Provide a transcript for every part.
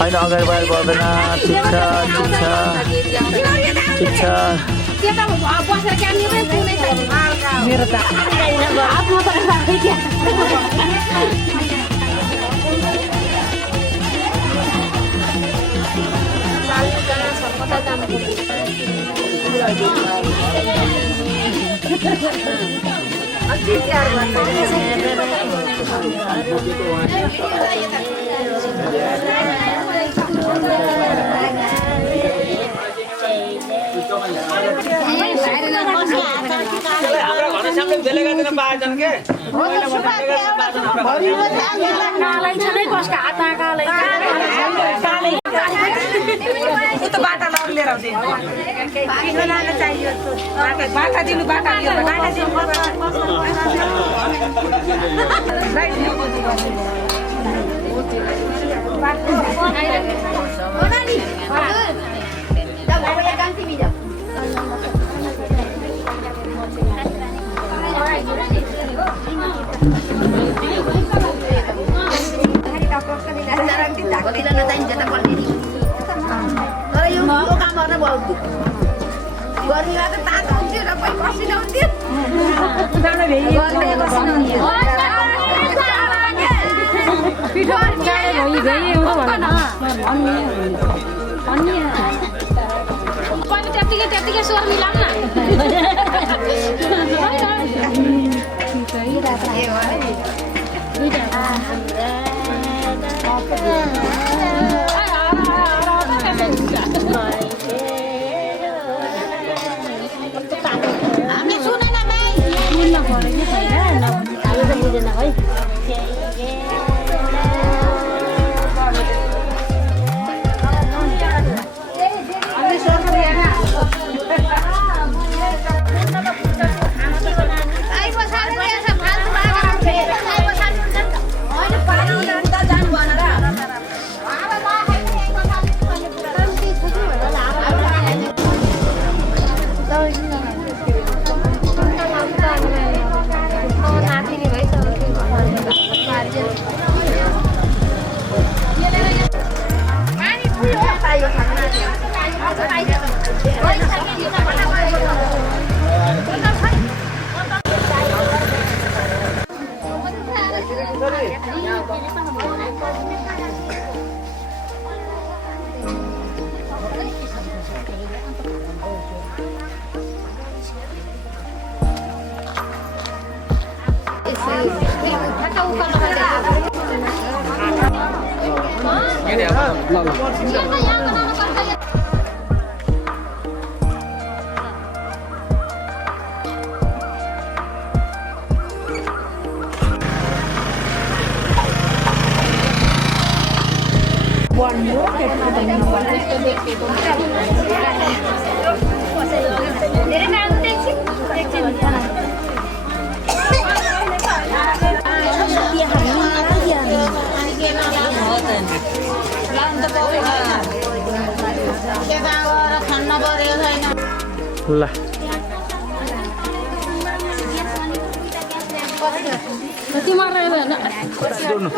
होइन अगाडि बढेर पर्दैन ठिक छ ठिक छ मेरो त आफ्नो त त्यतिकै स्वर मिलाउँ न Kata ukan apa deh? Siapa yang kenal saya? Lah. Nanti marah ya, nak. Dono.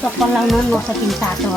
Pokok lang nun, nggak usah pinta tuh.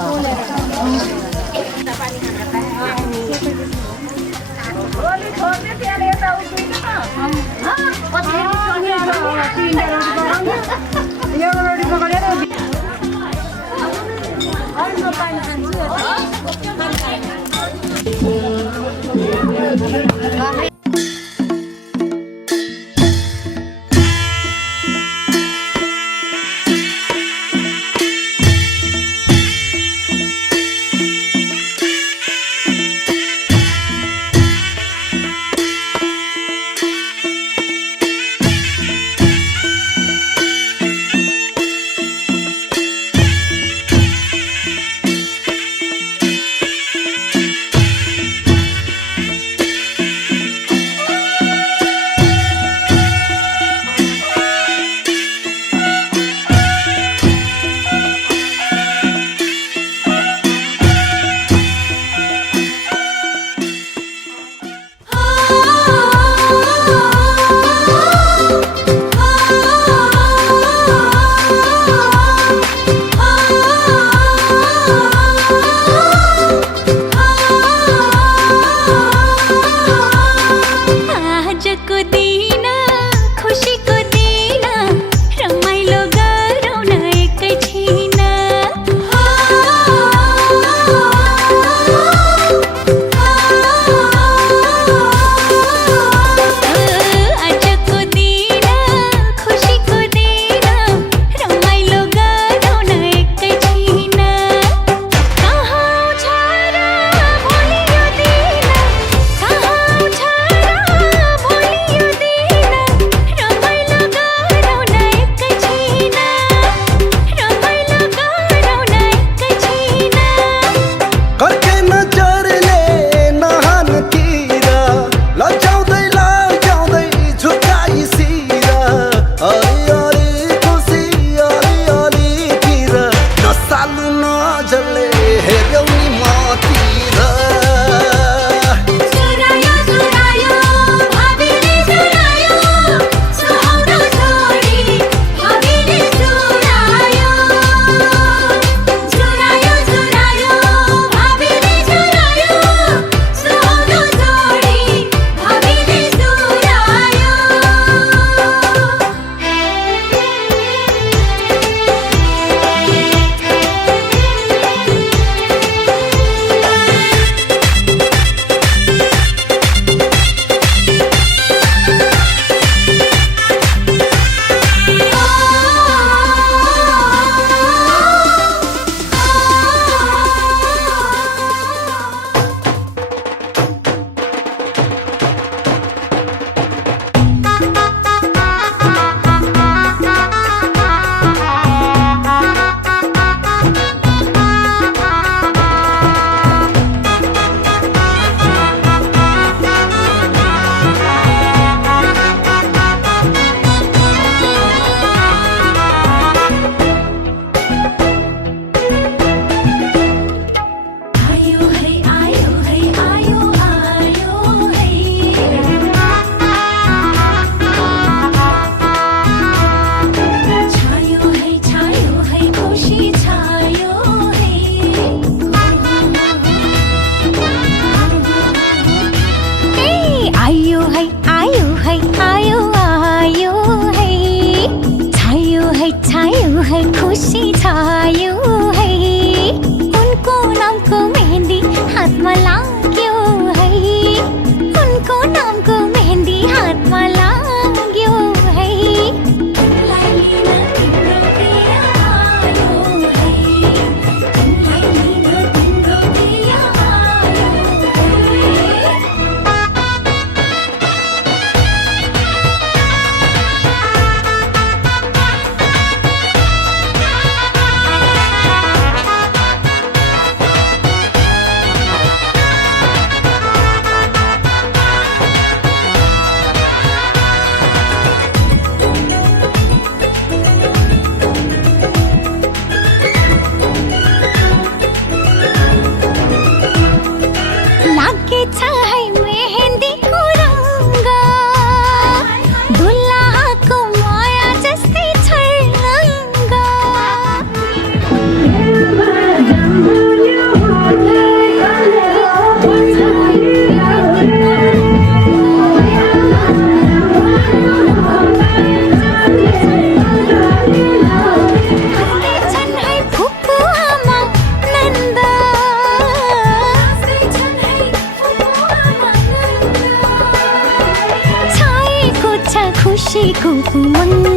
खुसीको उमङ्ग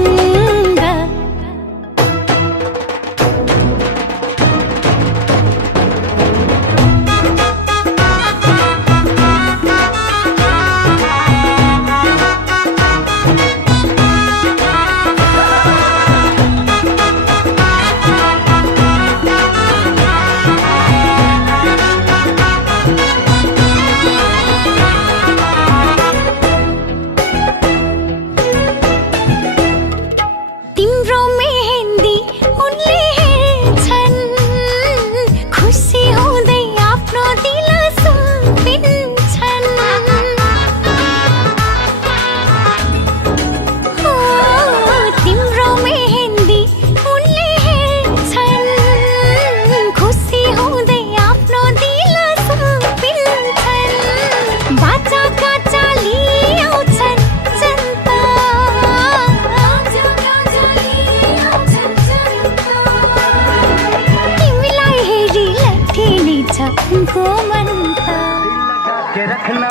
रखना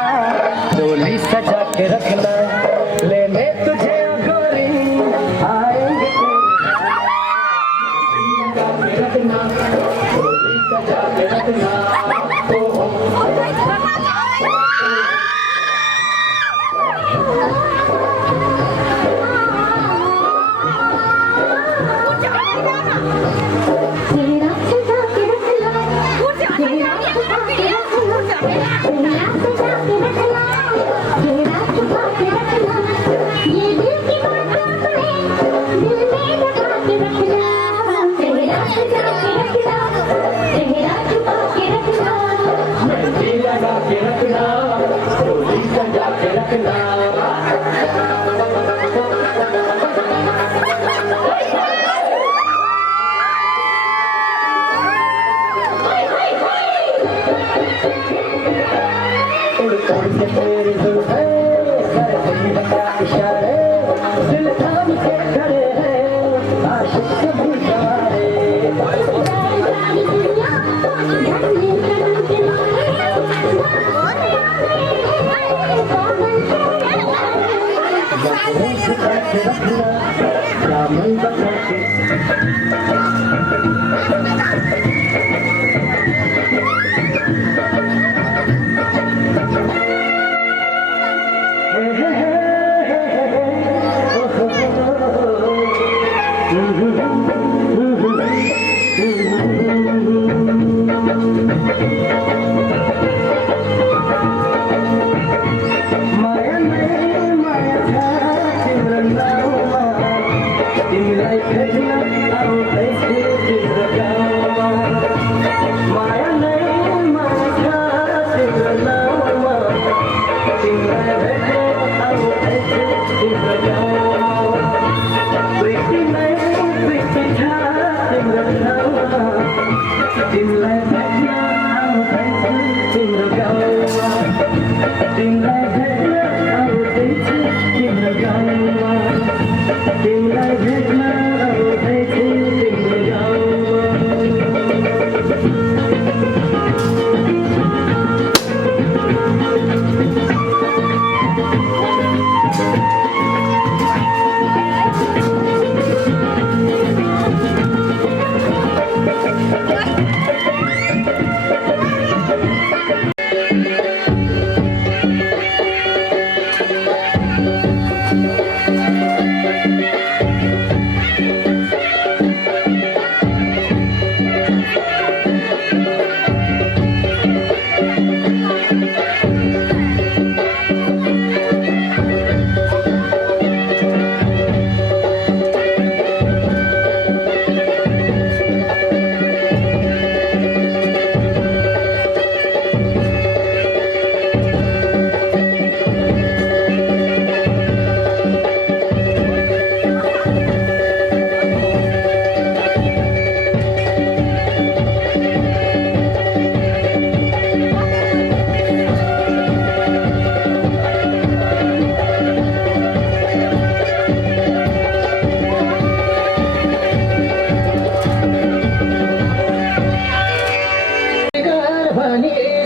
डोली सजा के रखना लेने तुझे गोरी आएंगे रखना डोली सजा के रखना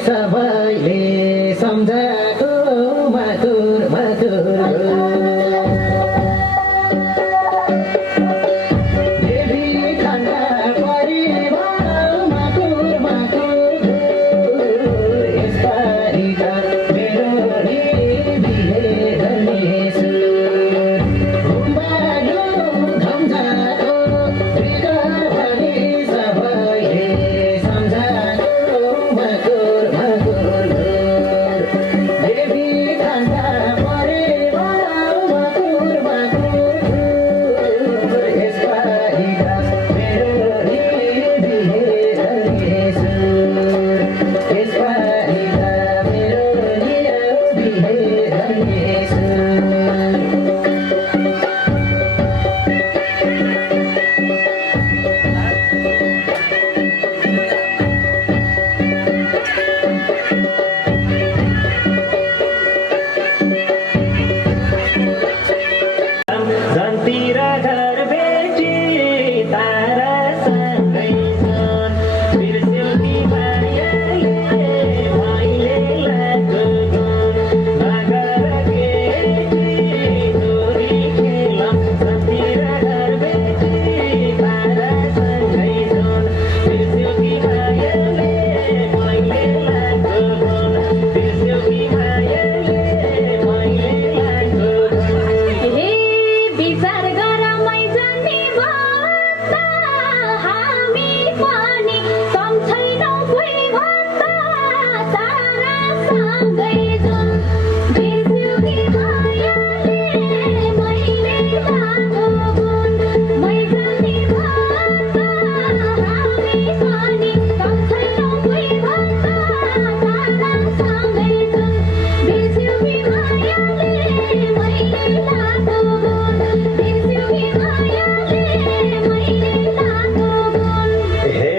सबैले सम्झाको मधुर मधुर धनतिर घर बेटी तारा सँगै छन् बिर्स्यौ कि मायाले मैले लागो गुण नगर केटी डोरी खेलौँ धनतिर घर बेटी तारा सँगै छन् बिर्स्यौ कि मायाले मैले लागो गुण बिर्स्यौ कि मायाले मैले लागो गुण हे विचार गर मै जाने भन्दा हामी पनि कम छैनौँ कोही भन्दा तारा सँगै जाउँ बिर्स्यौ कि मायाले मैले लागो गुण मै जाने भन्दा हामी पनि कम छैनौँ कोही भन्दा तारा सँगै जाउँ बिर्स्यौ कि मायाले मैले लागो गुण बिर्स्यौ कि मायाले मैले लागो गुण हे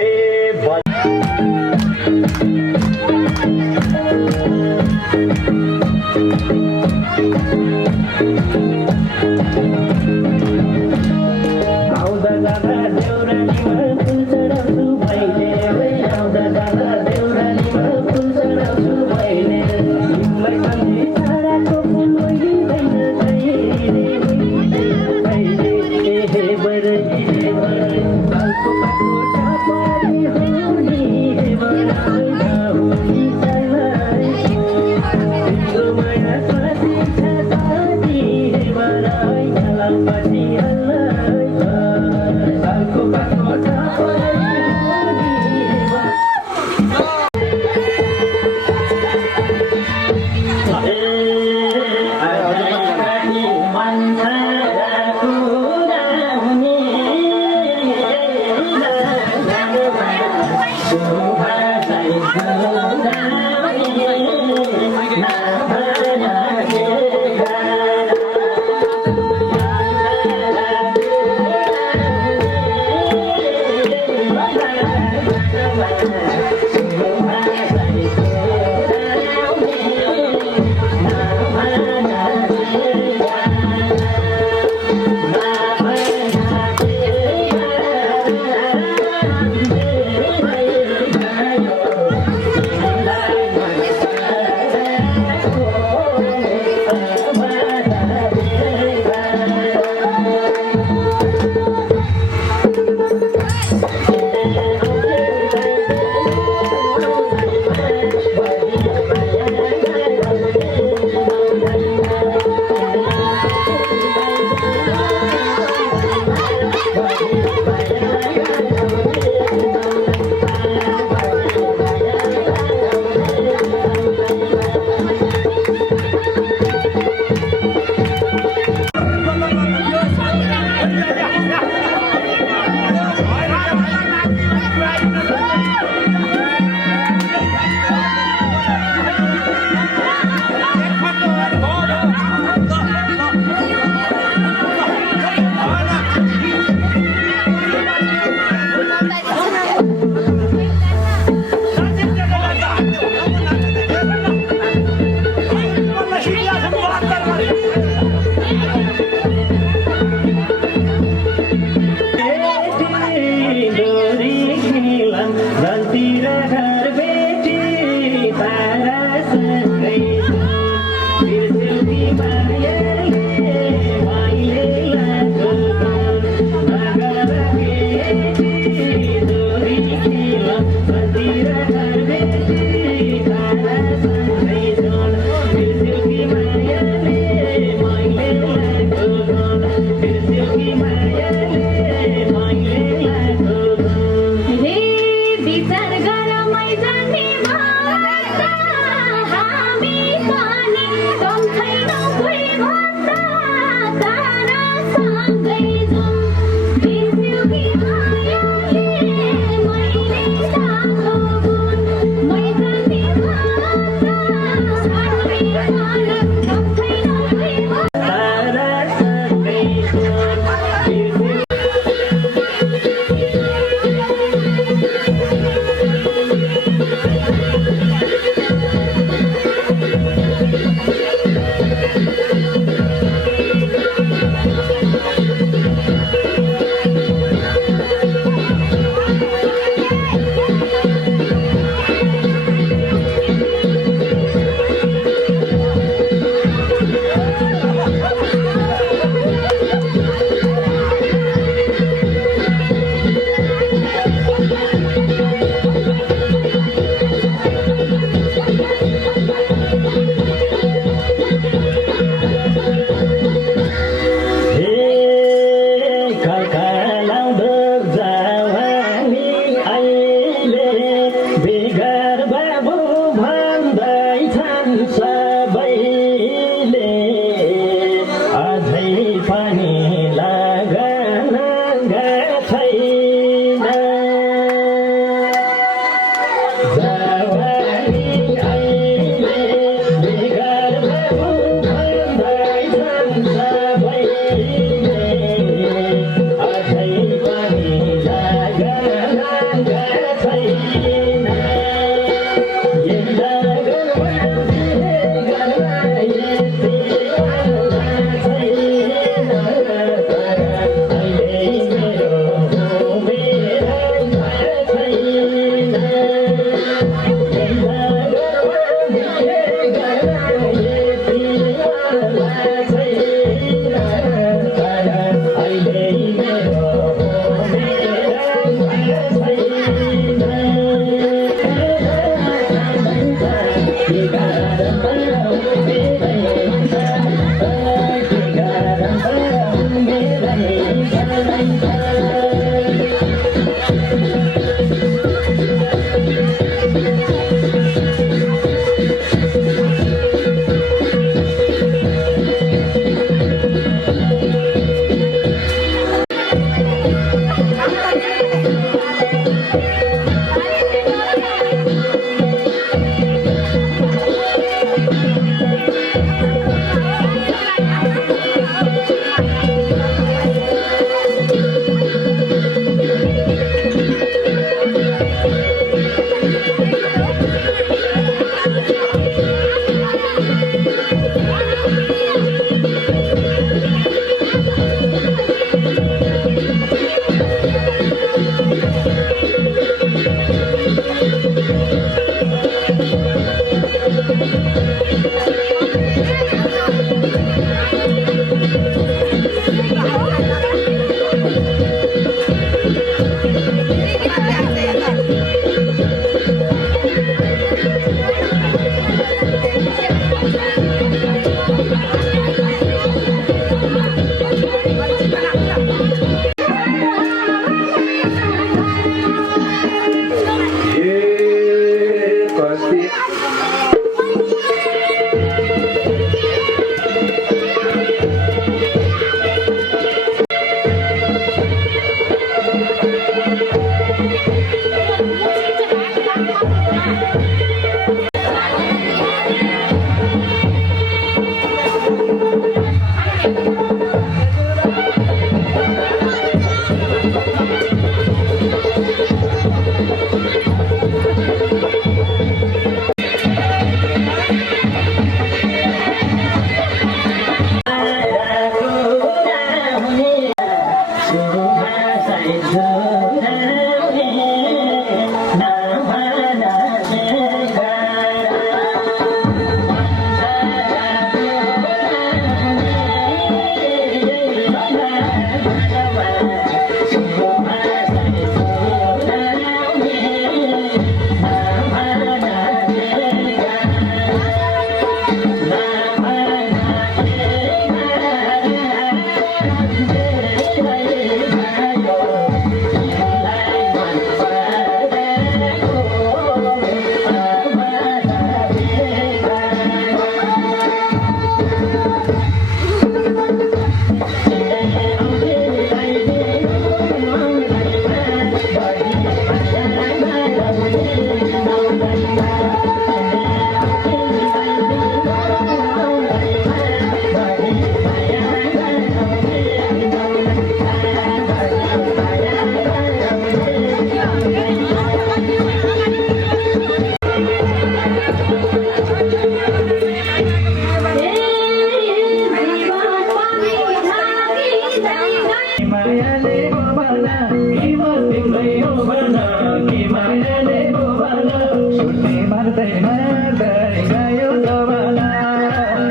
मार्दै मार्दै गयो जमाना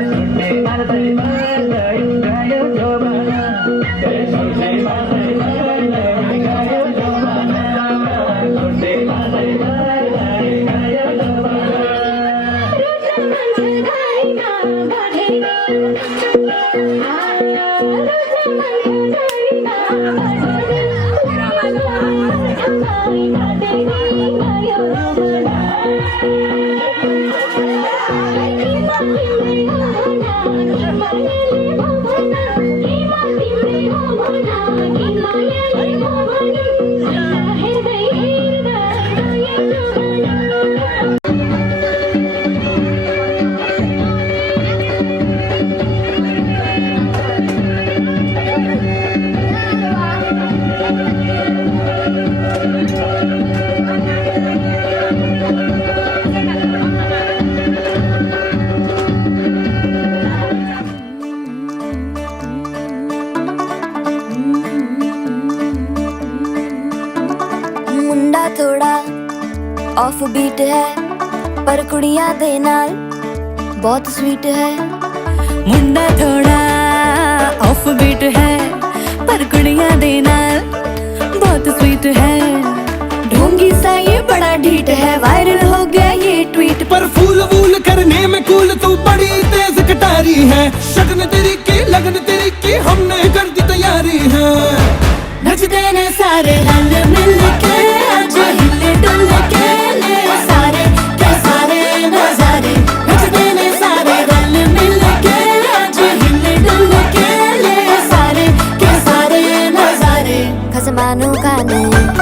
सुनले मार्दै मार्दै गयो जमाना सुनले मार्दै मार्दै गयो जमाना सुनले मार्दै मार्दै गयो जमाना मुंडा थोड़ा ऑफ बीट है पर कुड़ियां दे नाल बहुत स्वीट है। मुंडा थोड़ा ऑफ बीट है पर कुड़ियां दे नाल बहुत स्वीट है। ढोंगी सा ये बड़ा ढीठ है, वायरल हो गया ये ट्वीट पर फूल वूल करने में कूल तू बड़ी तेज कटारी है। शगन तेरी की लगन तेरी की हमने कर दी तैयारी है। नचते ने सारे रल मिल के आज हिले डुल के ले सारे के सारे नजारे। नचते ने सारे रल मिल के आज हिले डुल के ले सारे के सारे नजारे। खसमानों का नहीं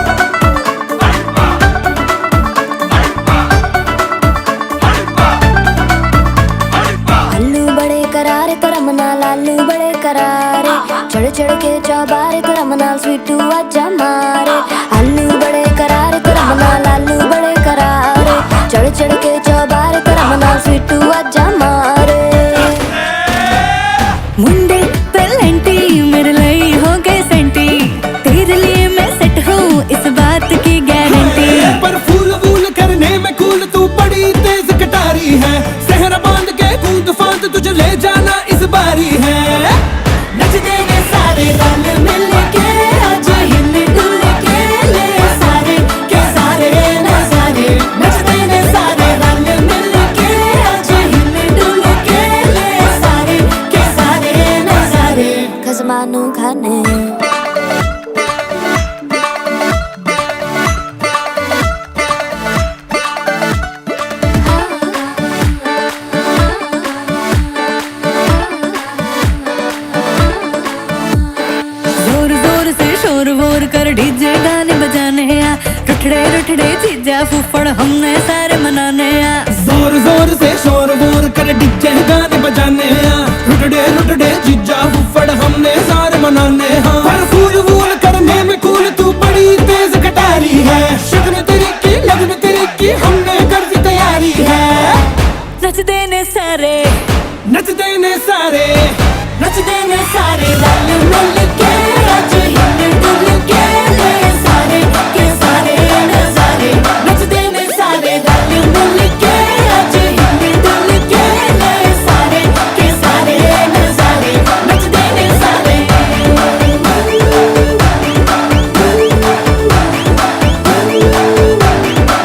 करारे तेरा मना लालू बड़े करारे चढ़ चढ़ के चौबारे तेरा मना स्वीटू आजा मारे। आलू बड़े करारे तेरा मना लालू बड़े करारे चढ़ चढ़ के चौबारे तेरा मना स्वीटू आजा मारे। मुंडे पेलेंटी मेरे लिए हो गए सेंटी, तेरे लिए मैं सेट हूँ इस बात की गारंटी। पर फूल वूल करने में कूल तू बड़ी तेज कटारी है। सहरा बांध के कूद फांद तुझे ले जाना इस बारी है। नचते ने सारे रल मिल के आज हिले डुल के ले सारे के सारे नजारे। नचते ने सारे रल मिल के आज हिले डुल के ले सारे के सारे नजारे। खसमानू खाने डीजे गाने बजाने आ रुठड़े रुठड़े चीजा फूफड़ हमने सारे मनाने आ। जोर जोर से शोर वोर कर डीजे गाने बजाने आ रुटड़े रुटड़े जीजा फुफड़ हमने सारे मनाने हाँ। पर फूल वूल करने में कूल तू बड़ी तेज कटारी है। शगन तेरी की लगन तेरी की हमने कर दी तैयारी है। नचते ने सारे नचते ने सारे नचते ने सारे रल मिल के आज हिले डुल के ले सारे के सारे नजारे। नचते ने सारे रल मिल के आज हिले डुल के ले सारे के सारे नजारे। नचते ने सारे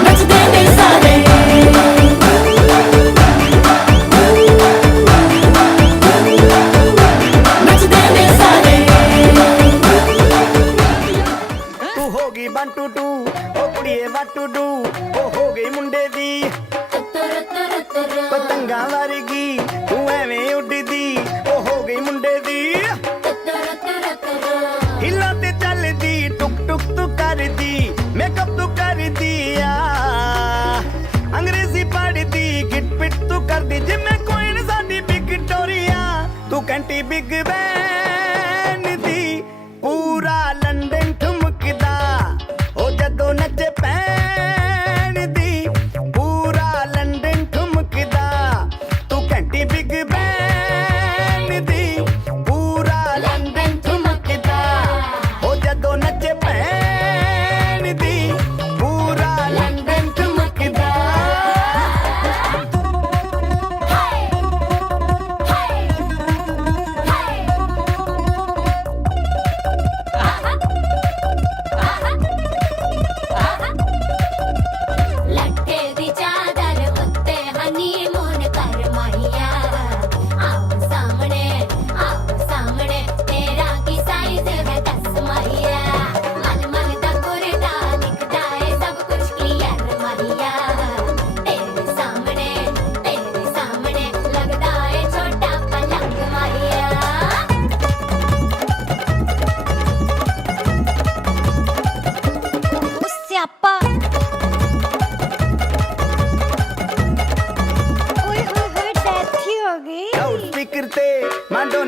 नचते ने सारे नचते ने सारे। तू होगी 1 2 2 ओ कुड़िए 1 2 2 ओ हो गई मुंडे दी पतंगा वर्गी तू एवें उड़दी ओ हो गई मुंडे दी। हिला ते चलदी टुक टुक तू करदी मेकअप तू कर दिया अंग्रेजी पढ़दी गिट पिट तू करदी जिम्मे कोई न साडी विक्टोरिया। तू घंटी बिग बैन दी पूरा लंदन ठुमकदा ओ जदों नचे पैन दी पूरा लंदन ठुमकदा। तू घंटी बिग बैन दी पूरा लंदन ठुमकदा ओ जदों नचे पैन दी पूरा लंदन ठुमकदा।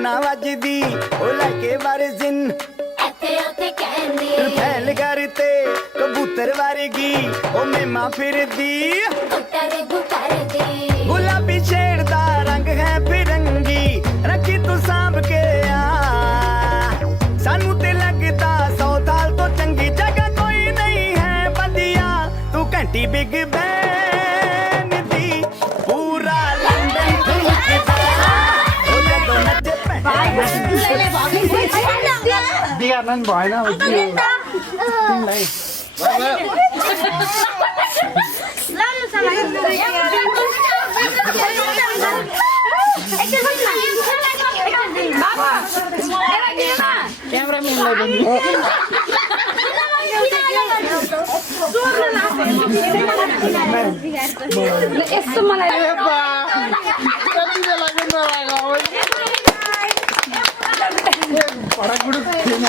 ਨਾ ਵੱਜਦੀ ਉਹ ਲੈ ਕੇ ਵਾਰਜ਼ਿਨ ਇੱਥੇ ਉੱਥੇ ਕਹਿੰਦੀ ਫੈਲ ਕਰਤੇ ਕਬੂਤਰ ਵਰਗੀ ਉਹ ਮੇਮਾ ਫਿਰਦੀ ਕੁੱਟਰ ਬੁਕਰਦੀ ਗੁਲਾਬੀ ਸ਼ੇਡ ਦਾ ਰੰਗ ਹੈ ਫਿਰੰਗੀ ਰੱਖੀ ਤੂੰ ਸਾਂਭ ਕੇ ਆ ਸਾਨੂੰ ਤੇ ਲੱਗਦਾ 100 ਸਾਲ ਤੋਂ ਚੰਗੀ ਜਗ੍ਹਾ ਕੋਈ ਨਹੀਂ ਹੈ ਬੰਦਿਆ ਤੂੰ ਘੰਟੀ ਬਿਗ ਬੈਨ ਦੀ ਪੂਰਾ ਲੰਡਨ ਠੁਮਕਦਾ ਉਹ ਜਦੋਂ ਨੱਚੇ बिगार्न पनि भएन अब के हो? तिमीलाई क्यामेराम्यानलाई पनि यस्तो मलाई कति बेलाको नलाग फडाकुडु थिएन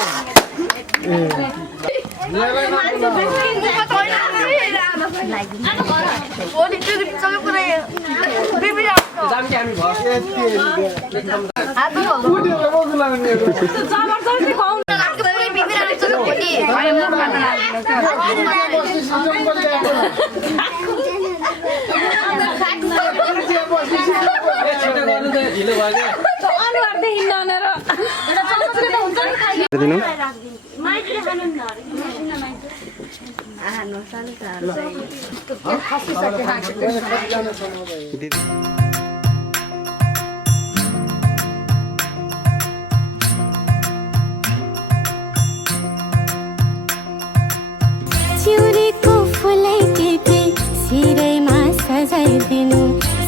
चिउरीको फुलै टिपी सिरैमा सजाइदिनु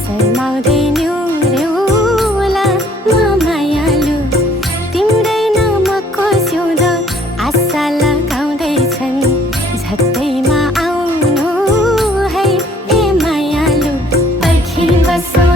शर्माउँदैन्यौ रेउला म मायालु तिम्रै नामको सिउँद आशा लगाउँदैछन् झट्टैमा आउनु है ए मायालु पर्खी बसौ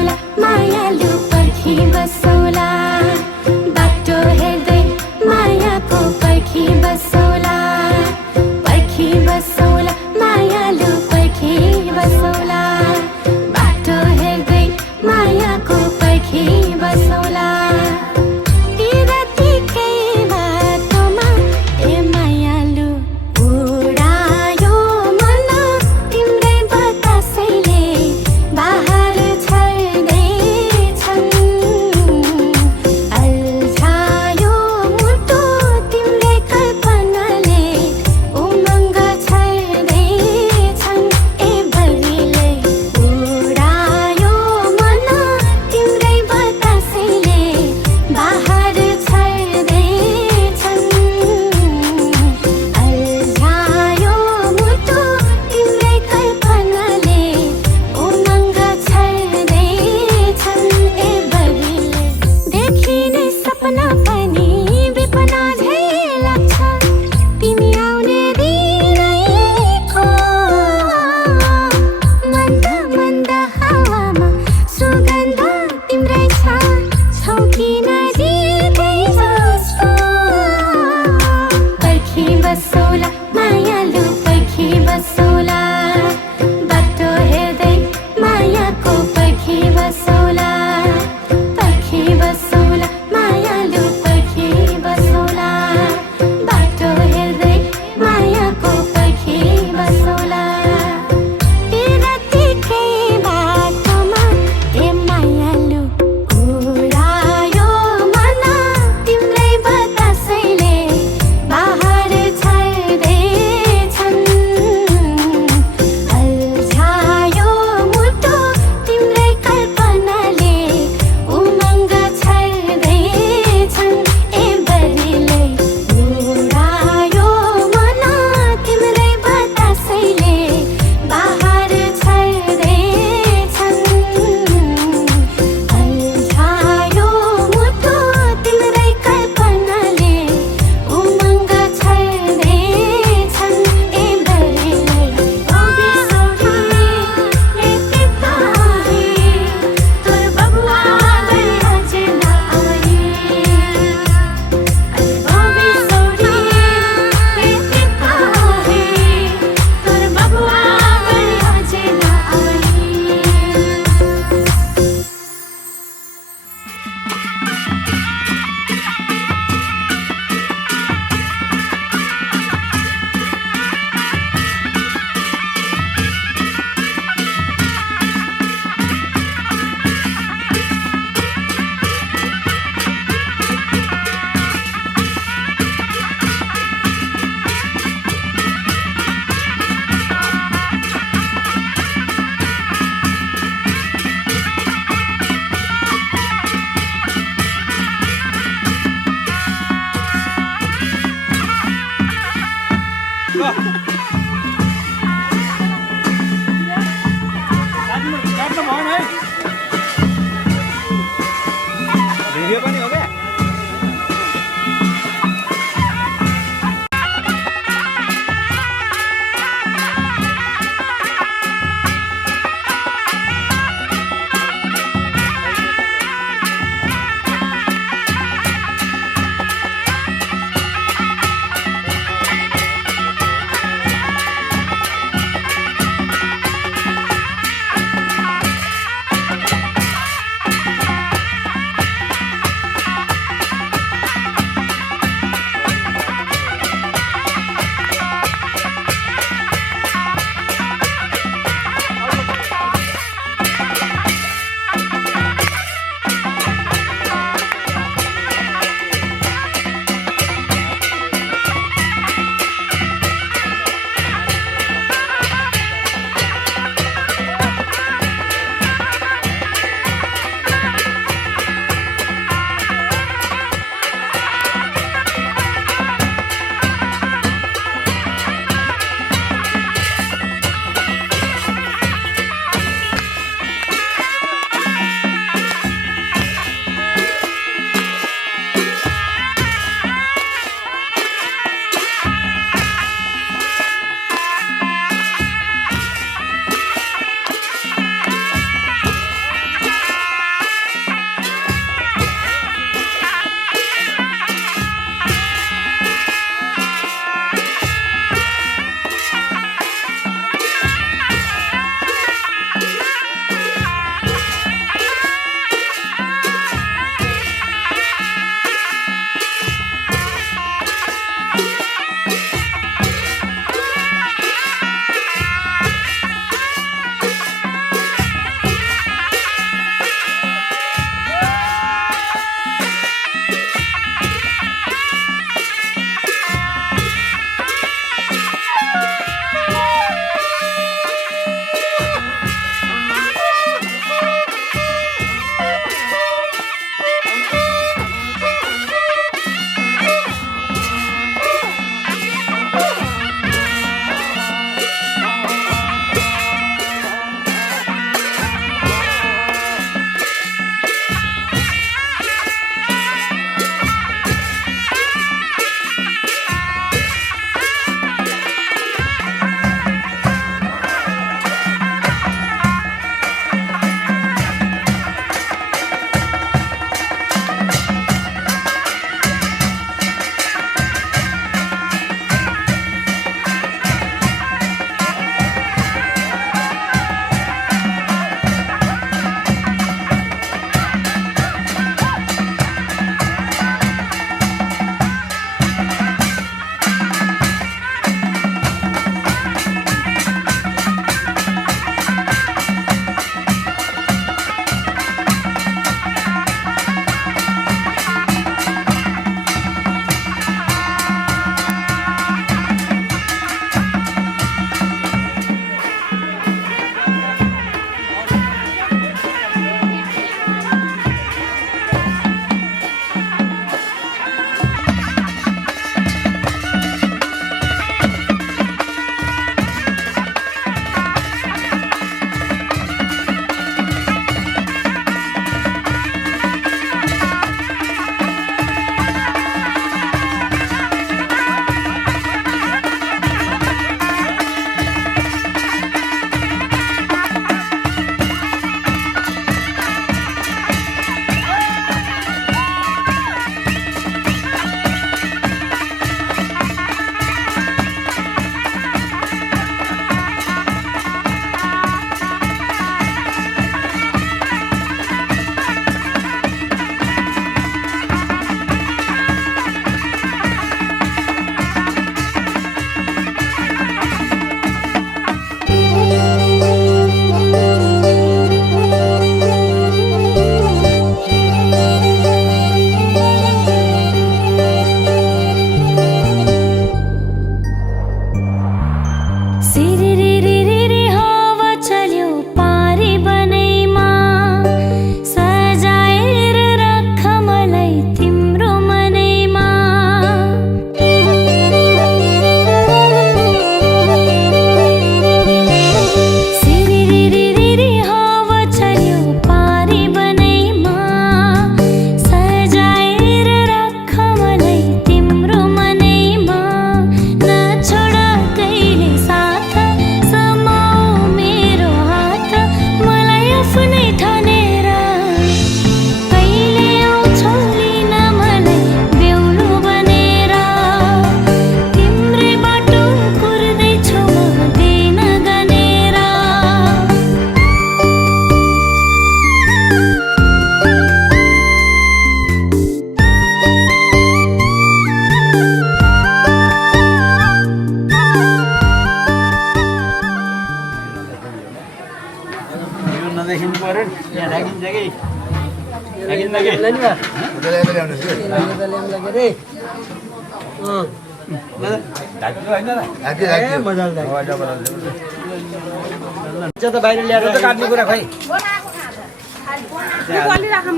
बाहिर ल्याएर काट्ने कुरा खै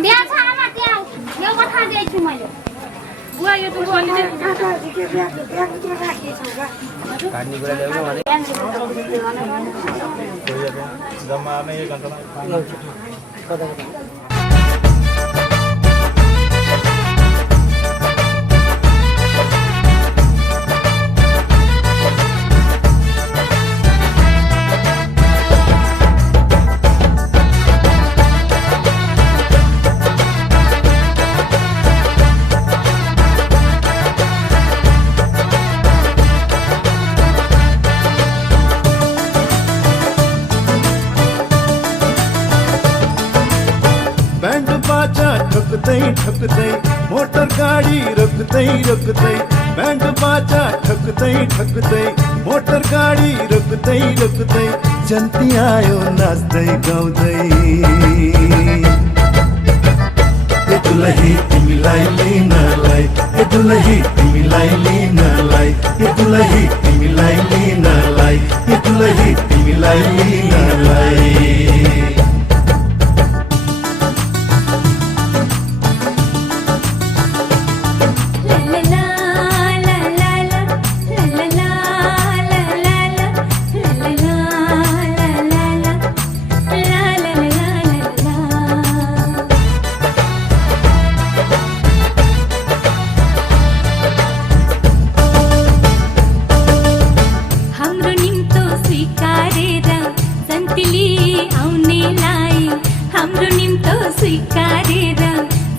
त्यहाँ छ आमा त्यहाँ यो कथा दिएछु मैले बुवा यो त बोल्ने काट्ने कुरा ल्याउनु भने जम्मा 1 घण्टामा बैंड बाजा ठुकदै ठुकदै मोटर गाडी रोक्दै रोक्दै बैंड बाजा ठुकदै ठुकदै मोटर गाडी रोक्दै रोक्दै जन्ती आयो नाच्दै गाउँदै ए दुलही तिमीलाई लिनलाई ए दुलही तिमीलाई लिनलाई ए दुलही तिमीलाई लिनलाई ए दुलही तिमीलाई लिनलाई हाम्रो निम्तो स्वीकारेर जन्तिली आउनेलाई हाम्रो निम्तो स्वीकारेर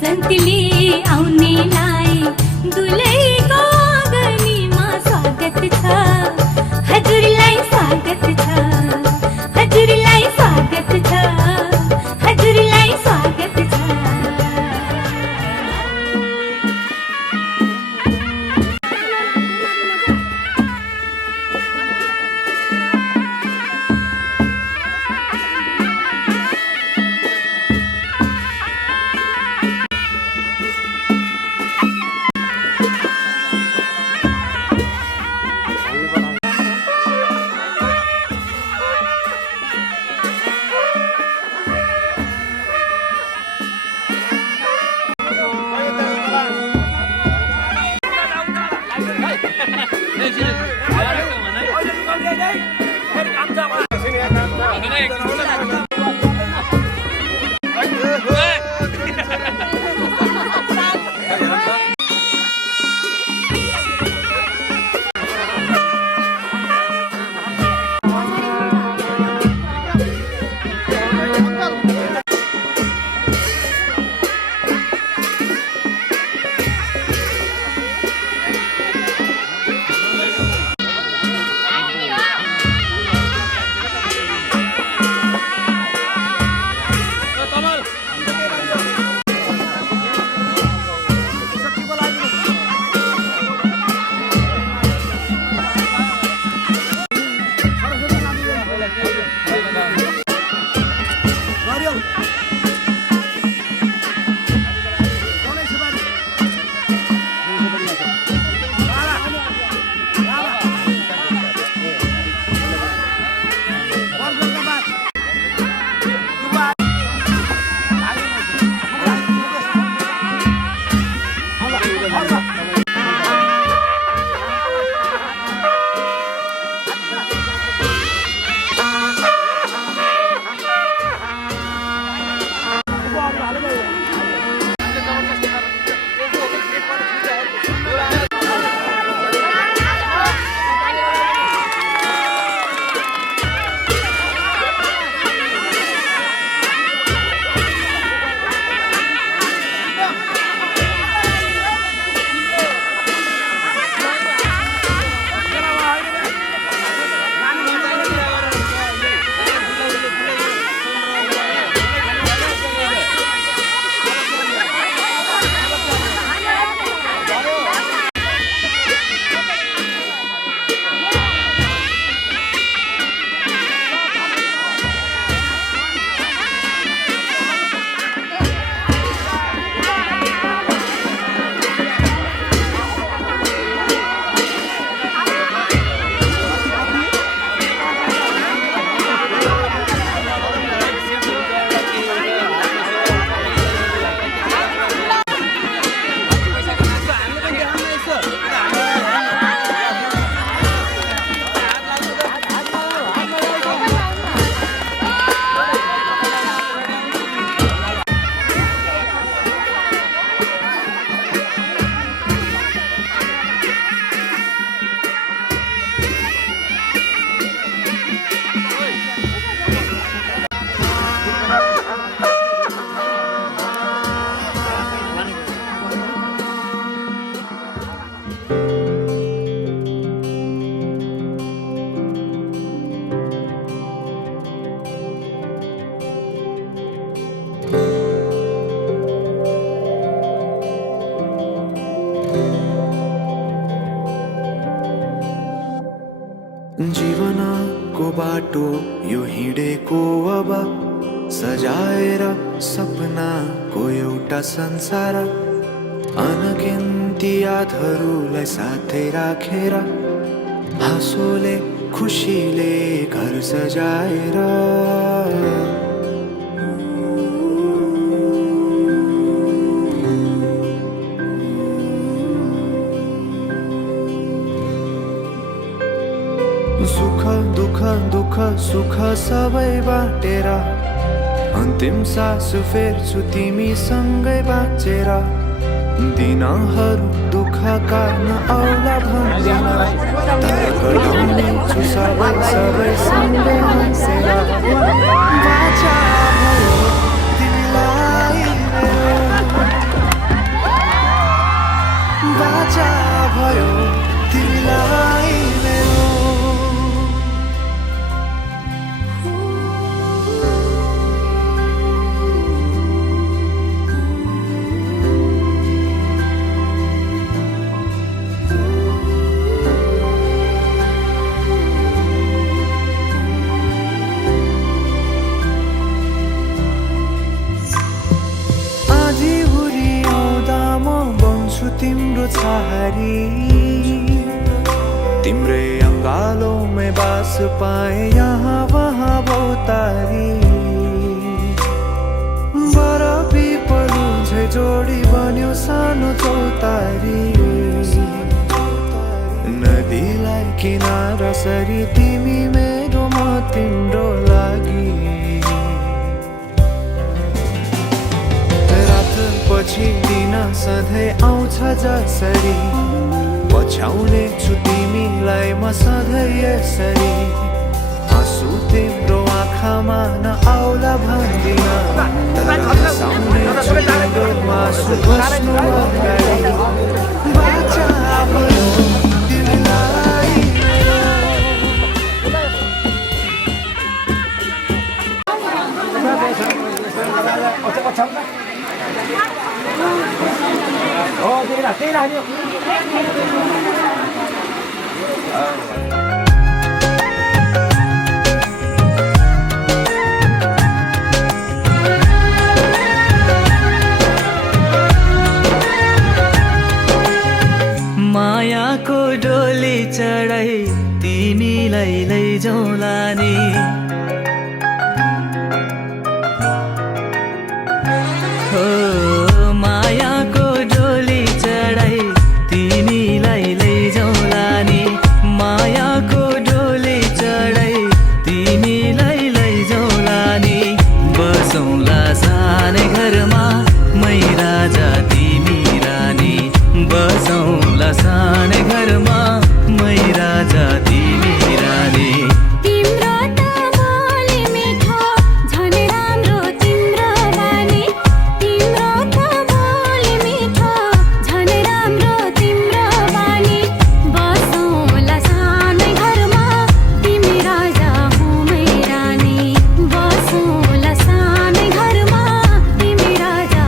जन्तिली आउनेलाई दुलैको आँगनीमा स्वागत छ हजुरलाई स्वागत छ हजुरलाई स्वागत छ हजुरलाई स्वागत छ सजाएर सपनाको एउटा संसार अनगिन्ती यादहरूलाई साथै राखेर हाँसोले खुसीले घर सजाएर सुख दुःख दुःख सुख सबै बाटेर अन्तिम सास फेर्छु तिमीसँगै बाँचेर दिनहरू दुःखका नआउला भन्दिन तर कटाउनेछु सबै सबै सँगै हाँसेर बाचा भयो तिमीलाई बाचा भयो तिमीलाई तिम्रो छहारी तिम्रै अङ्गालोमै बास पाए यहाँ वहाँ बहुतारी बरफी पलु झै जोडी बन्यो सानो चौतारी नदीलाई किनारा सरी तिमी मेरो म तिम्रो लागि पछि दिन सधैँ आउँछ जसरी पछ्याउने छु तिमीलाई म सधैँ यसरी आँसु तिम्रो आँखामा नआउला भन्दिन तर हँसाउने छु तिम्रो आँसु बस्नु अगाडि बाचा भयो तिमीलाई मायाको डोली चढाई तिमीलाई लैजाउँला नि हो मायाको डोली चढाई तिमीलाई लैजाउँला नि मायाको डोली चढाई तिमीलाई लैजाउँला नि बसौँला सानै घरमा मै राजा तिमी रानी बसौँला सानै घरमा मै राजा तिमी रानी तिम्रो त बोली मिठो झन् राम्रो तिम्रो बानी तिम्रो त बोली मिठो झन् राम्रो तिम्रो बानी बसौँला सानै घरमा तिमी राजा हो मै रानी बसौँला सानै घरमा तिमी राजा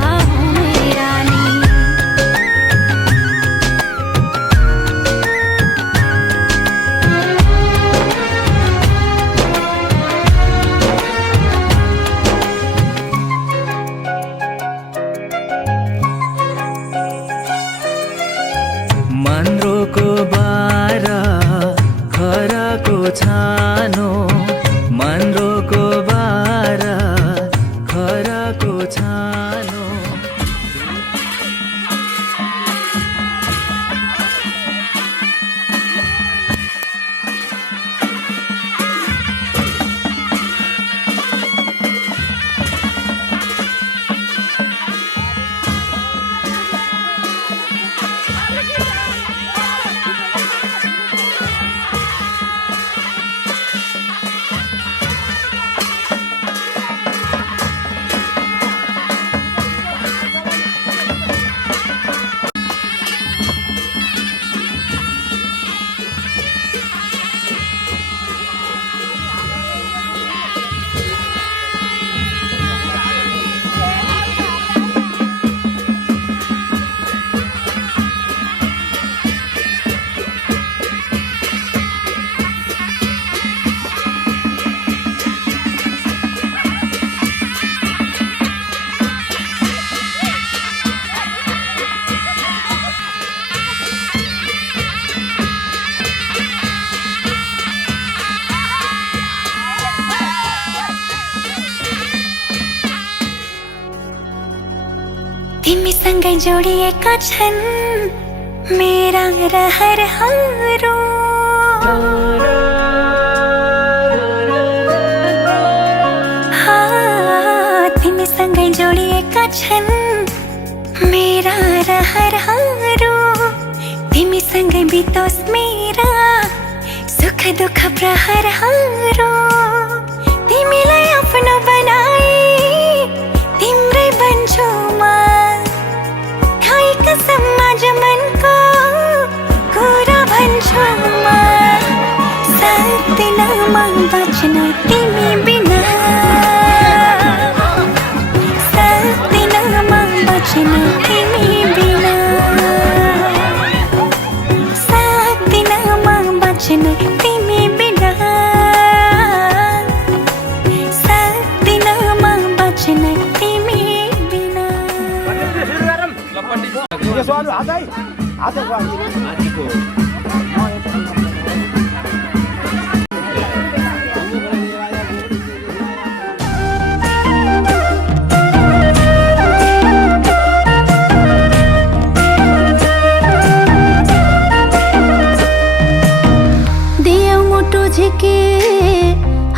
तिमीसँगै जोडिएका छन् मेरा रहरहरू तिमीसँगै जोडिएका छन् मेरा रहरहरू तिमीसँगै बितोस् मेरा सुख दुःख प्रहरहरू तिमीलाई आफ्नो बनाए तिम्रै बन्छु म खाई कसम आज मनको कुरा भन्छु म सक्दिन म बाँच्न तिमी बिना सक्दिन म बाँच्न तिमी बिना सक्दिन म बाँच्न तिमी बिना सक्दिन म बाँच्न तिमी बिना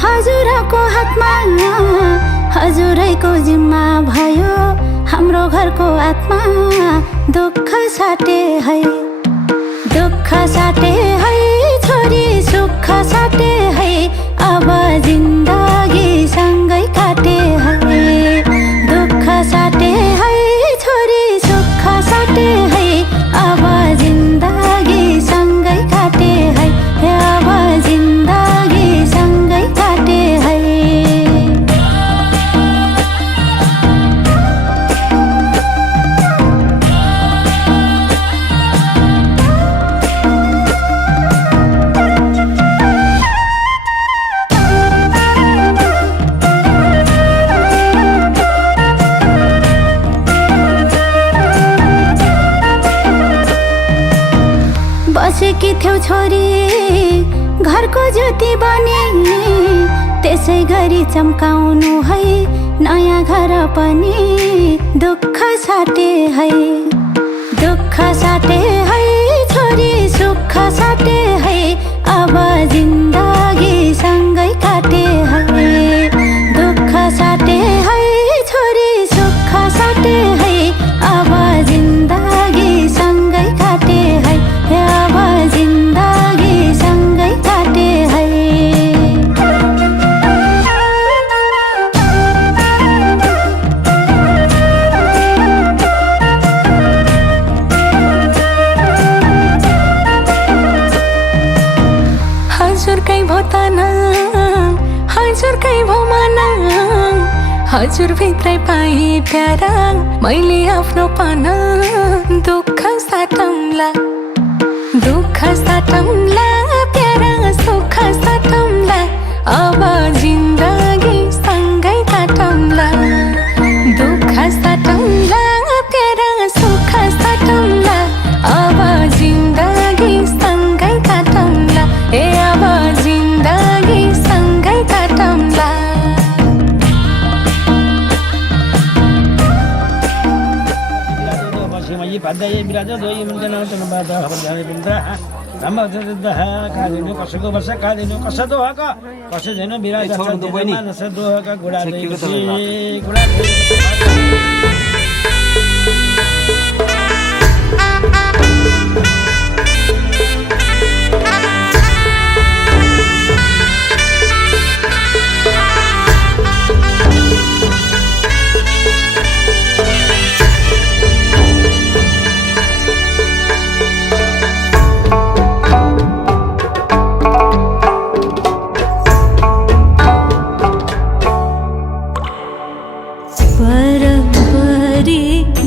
हजुरको हातमा हजुरैको जिम्मा भयो हाम्रो घरको आत्मा दुःख साटे है छोरी सुख साटे है अब जिन्दगी सँगै काटे है दुःख साटे है छोरी सुख साटे है अब जिन्दगी सँगै काटे है अब जिन्दगी सँगै काटे है बसेकी थियौ छोरी घरको ज्योति बने त्यसै गरी चम्काउनु है नयाँ घर पनि दुःख साटे है छोरी सुख साटे है अब जिन्दगी सँगै काटे है दुःख साटे है छोरी सुख साटे है अब जिन्दगी सँगै काटे है अब जिन्दगी सँगै काटे है हजुरकै भोताना हजुरकै भोमाना हजुर भित्रै पाए प्यारा मैले आफ्नो पाना दुःख साटौँला प्यारा सुख साटौँला अब जिन्दगी सँगै काटौँला दुःख साटौँला प्यारा सुख साटौँला अब जिन्दगी सँगै काटौँला ए अब जिन्दगी सँगै काटौँला कसैको वर्ष कादिनु कसदो हक कसै छैन बिराज नसदो हक गुडा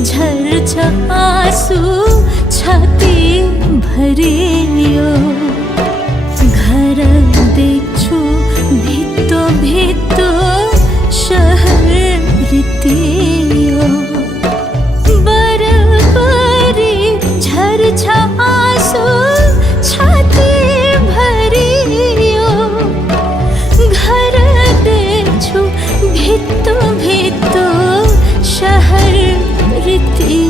झर्छ आँसु छाती भरियो घर देख्छु भित्तो भित्तो शहर रित्तियो बरबरी झर्छ आँसु छाती भरियो घर देख्छु भित्तो भित्तो शहर रित्तियो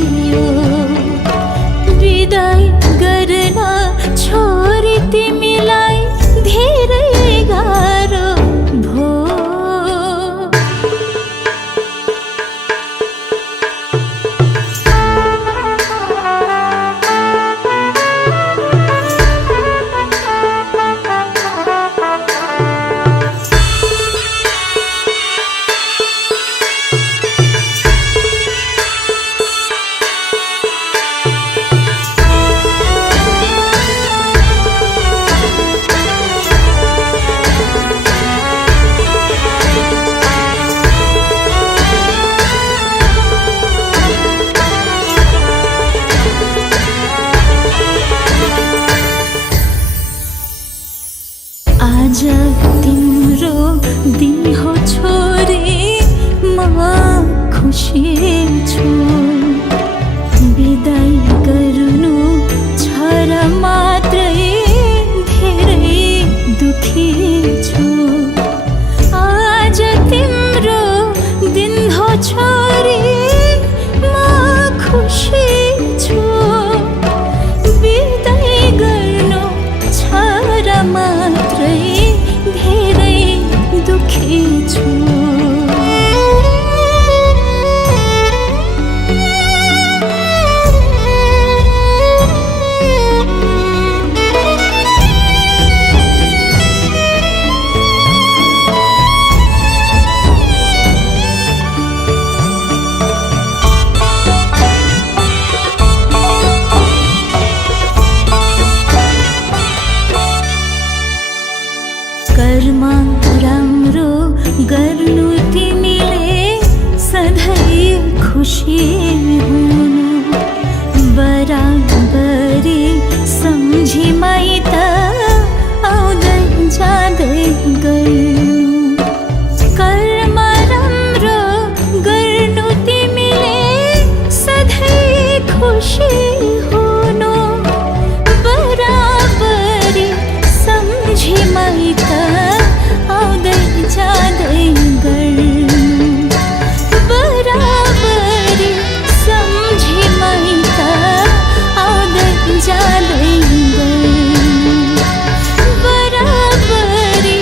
सधैँ खुसी हुनु बराबरी सम्झिमै त आउँदै जाँदै गर्नु कर्म राम्रो गर्नु तिमीले सधैँ खुसी हुनु बराबरी सम्झिमै त आउँदै जाँदै गर्नु बराबरी सम्झिमै त आउँदै जाँदै गर्नु बराबरी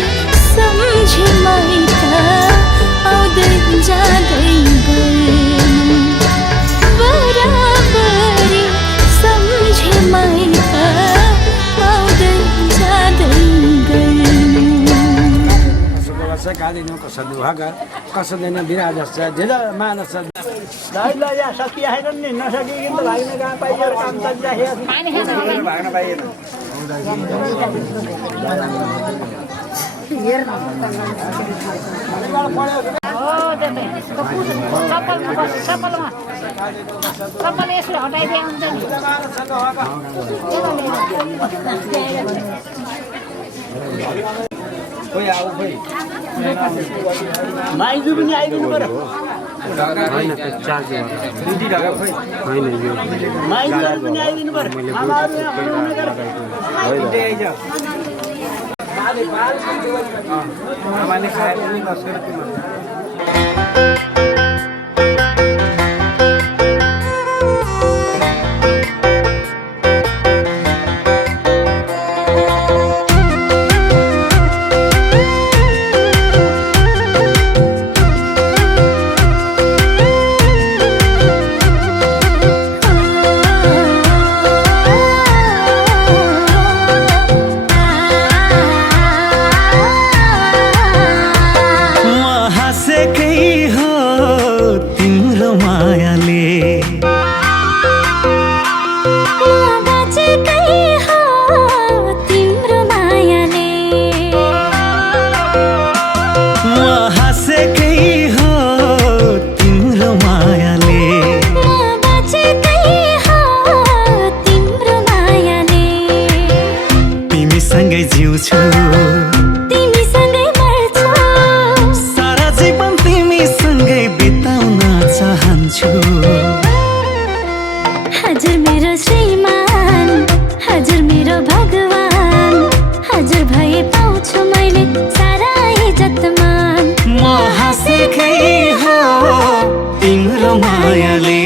सम्झिमै त आउँदै जाँदै गर्नु बराबरी सम्झिमै त आउँदै जाँदै गर्नु कसो का दिनु कसो दुःख कसो दिन बिराज धेरै मानस दाइलाई या सकिया हैन नि नसकिकन त भाग्ने कहाँ पाइयो काम त जाहे भाग्न पाइएन सबल यसले हटाइदिए हुन्छ नि खोइ आऊ खोइ माइजु पनि आइदिनु पर्यो होइन चार्ज दुई ढाका खोइ होइन यो माइजु पनि आइदिनु पर्यो आमाहरु यहाँ बनाउने गरे आमाले खाएर पनि बसेर हजुर मेरो श्रीमान हजुर मेरो भगवान हजुर भए पाउँछु मैले सारा इज्जत मान म हाँसेकै हो तिम्रो मायाले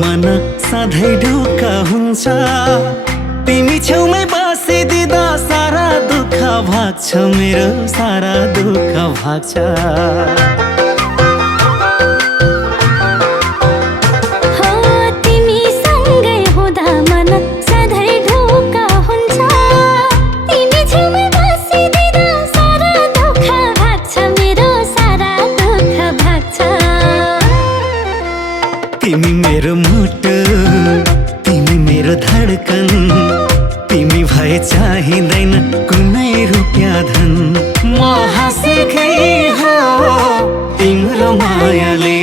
मन सधैँ ढुक्क हुन्छ तिमी छेउमै बसिदिँदा सारा दुःख भाग्छ मेरो सारा दुःख भाग्छ तिमी सँगै हुँदा मन सधैँ ढुक्क हुन्छ तिमी छेउमै बसिदिँदा सारा दुःख भाग्छ मेरो सारा दुःख भाग्छ तिमी मेरो मुटु तिमी मेरो धडकन तिमी भए चाहिँदैन कुनै रुपियाँ धन म हाँसेकै हो तिम्रो मायाले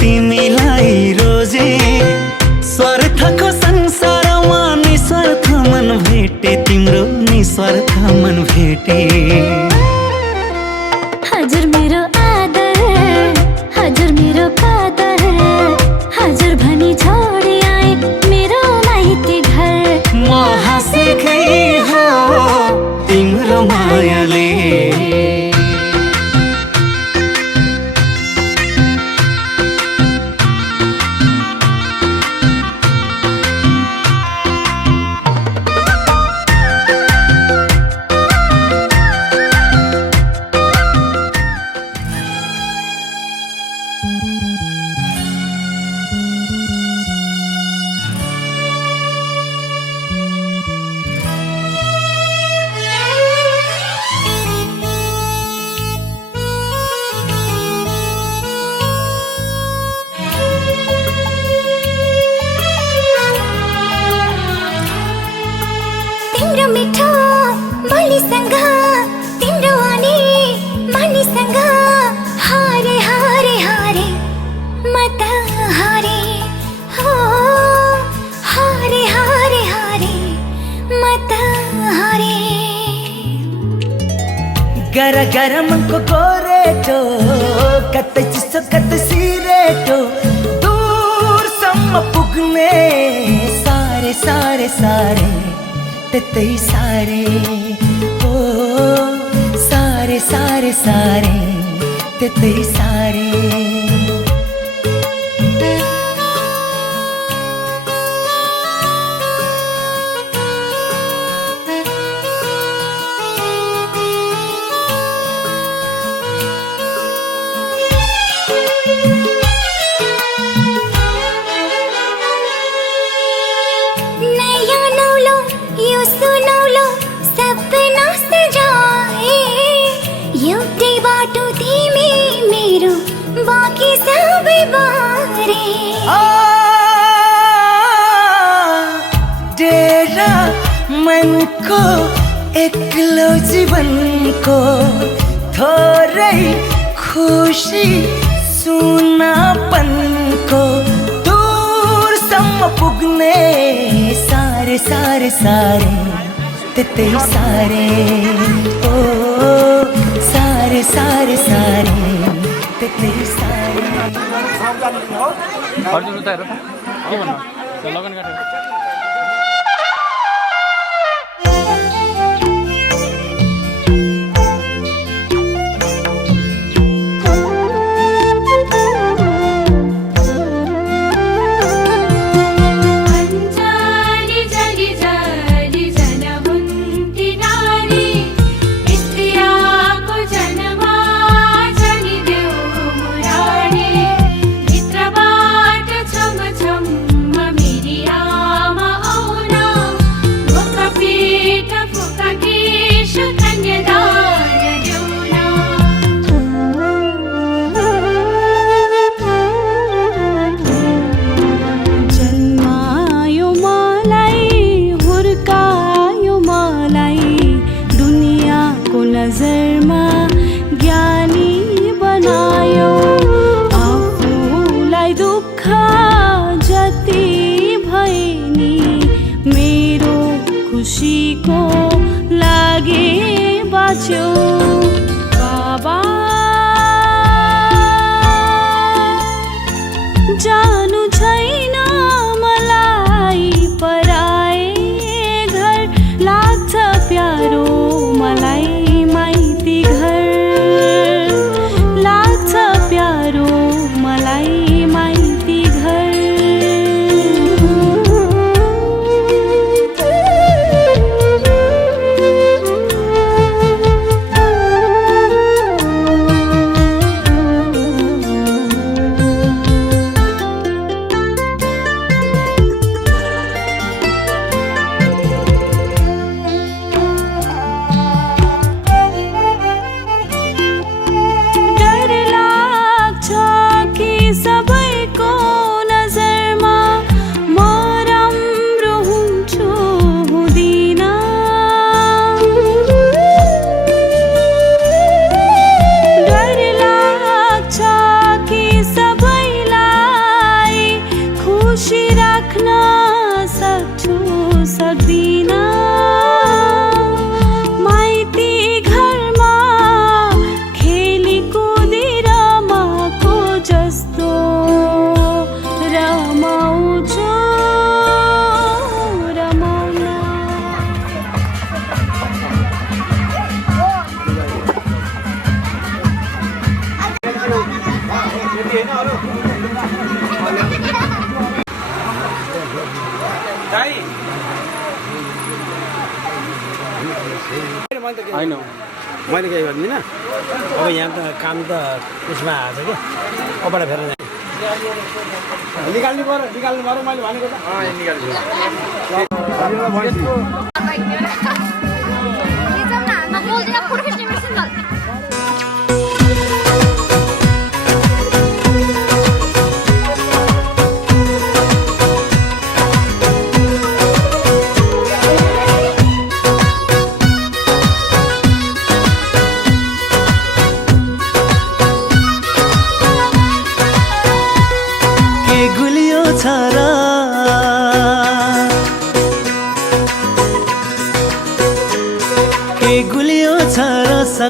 तिमीलाई रोजे स्वार्थको संसारमा निस्वार्थ मन भेटे तिम्रो निस्वार्थ मन भेटे हजुर मेरो आदर गरमको गोरेटो कतै चिसो कतै सिरेटो दूरसम्म पुग्ने सारे सारे सारे त्यतै सारे ओ सारे सारे सारे त्यतै सारे डेरा मनको एक्लो जीवनको थोरै खुसी सुनापनको दूरसम्म पुग्ने सारे सारे सारे त्यतै सारे ओ सारे सारे सारे त्यतै सारे अर्जुन उता हेर के भन्नु लगन काटेको नजरमा ज्ञानी बनायो आफूलाई दुःख जति भए नि मेरो खुसीको लागि बाँच्यो बाबा जानु छैन मलाई पराए घर लाग्छ प्यारो मलाई होइन मैले केही गर्दिनँ अब यहाँ त काम त उसमा आएको छ कि अबाट फेर निकाल्नु पर्यो मैले भनेको त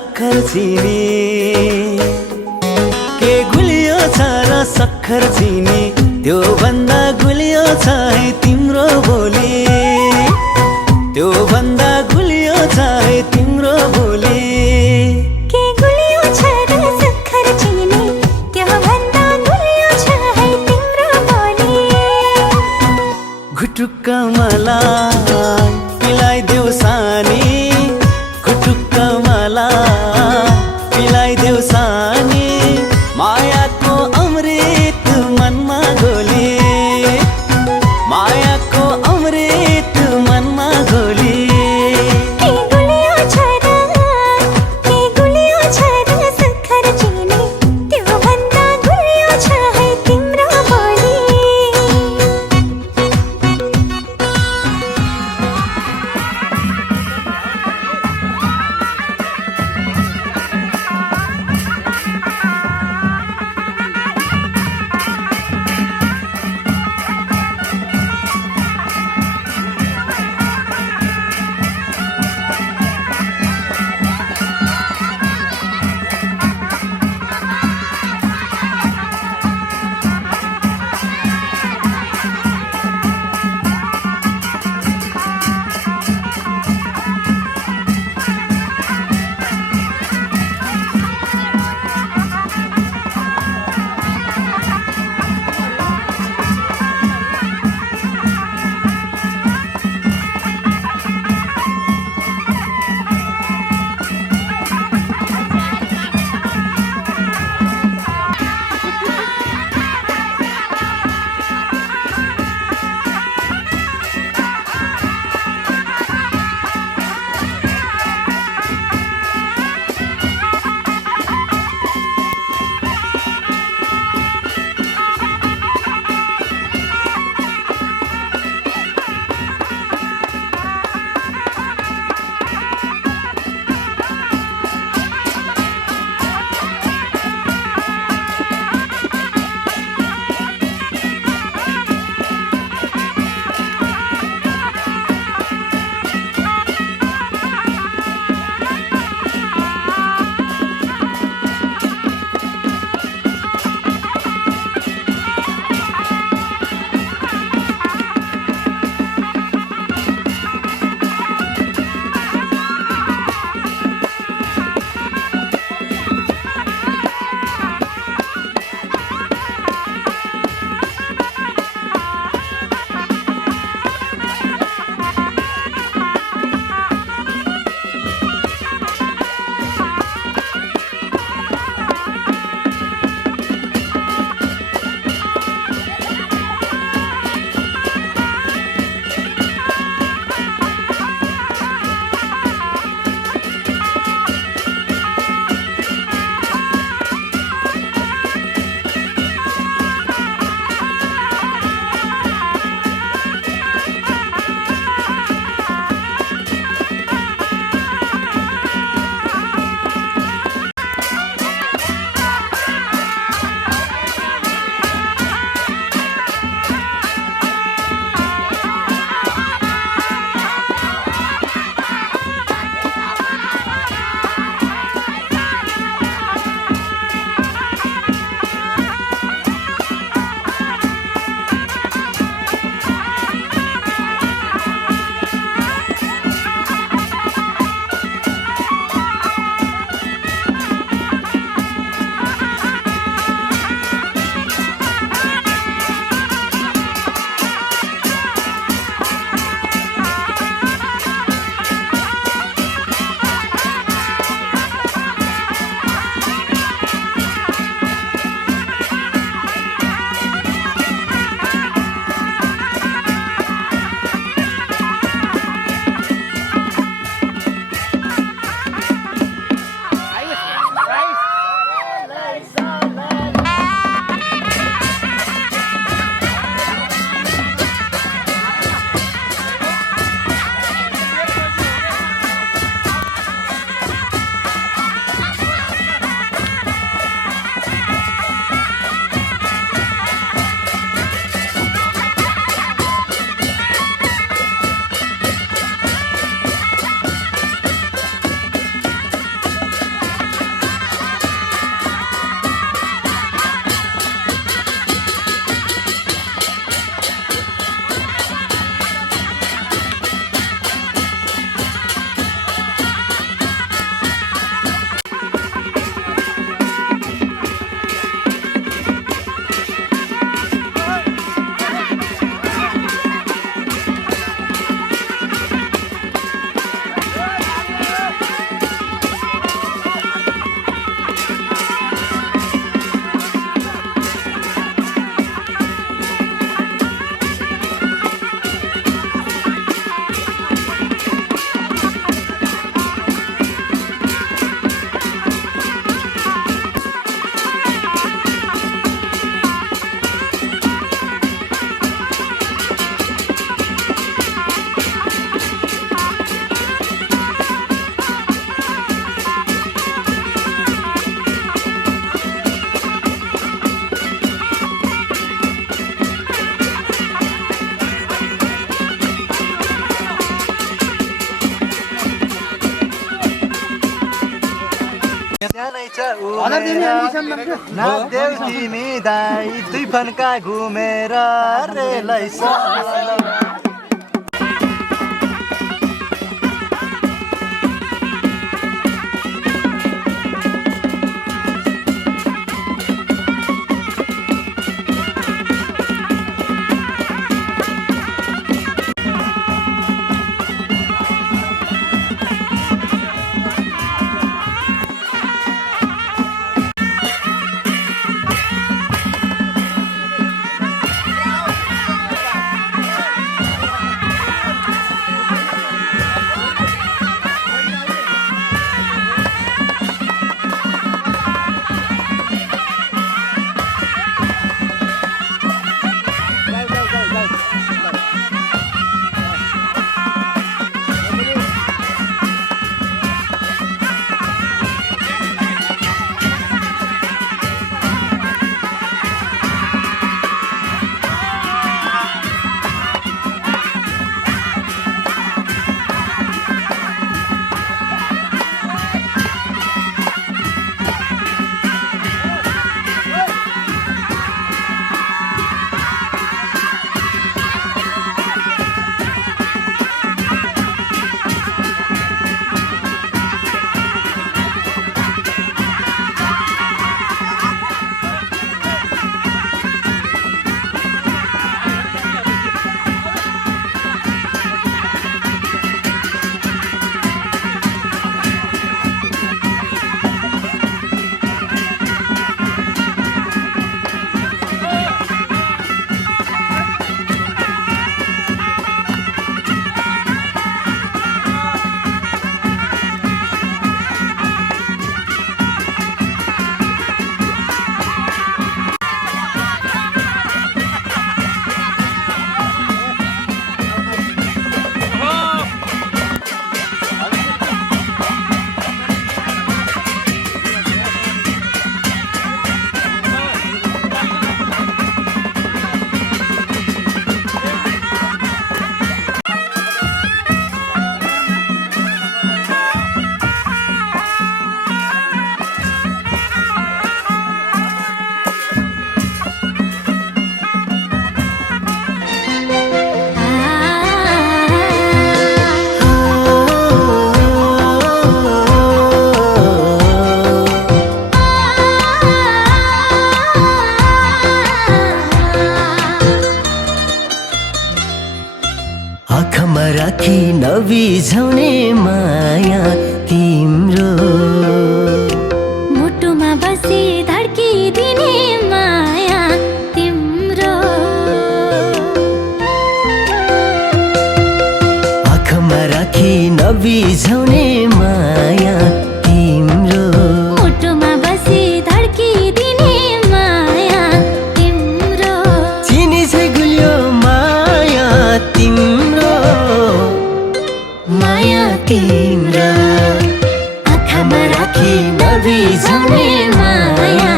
सक्खर चिनी के गुलियो छ र सक्खर चिनी त्यो भन्दा गुलियो छ है तिम्रो बोली त्यो भन्दा गुलियो छ है तिम्रो बोली के गुलियो छ र सक्खर चिनी त्यो भन्दा गुलियो छ है तिम्रो बोली घुटुक्क मलाई पिलाइदेऊ सानी घुटुक्क मलाई पिलाइदेऊ सानी मायाको अमृत मनमा घोली मायाको अमृत मनमा घोली के गुलियो छ र सक्खर चिनी त्यो भन्दा गुलियो छ है तिम्रो बोली नाच्देऊ तिमी दाइ दुई फन्का घुमेर रेलै आँखामा राखी नबिझाउने माया तिम्रो मुटुमा बसी धड्किदिने माया तिम्रो आँखामा राखी नबिझाउने माया तिम्रो मुटुमा बसी धड्किदिने माया तिम्रो चिनी चाहिँ गुलियो माया तिम्रो माया तिम्रो आँखामा राखी नबिझाउने माया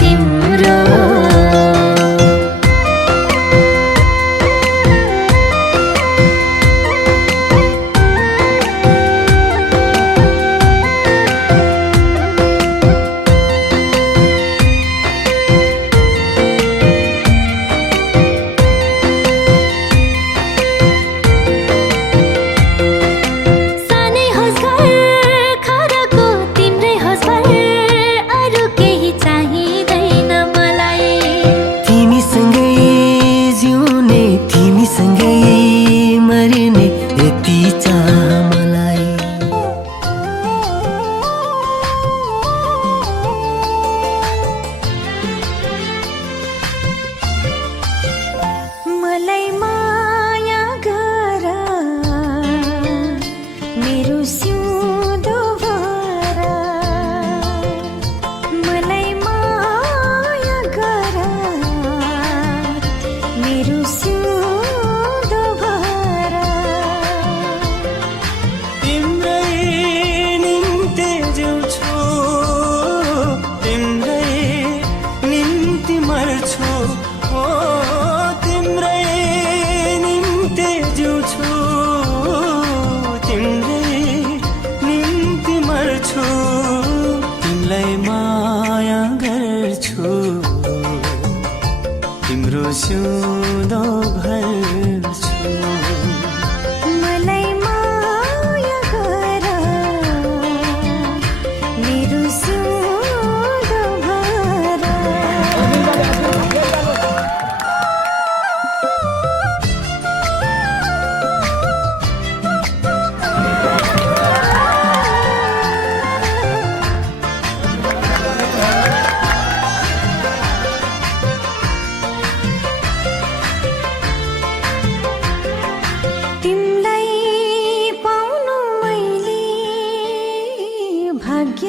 तिम्रो तिम्रो सिउँदो भर्छु मलाई माया गर मेरो सिउँदो भर तिमलाई पाउनु मैले भाग्य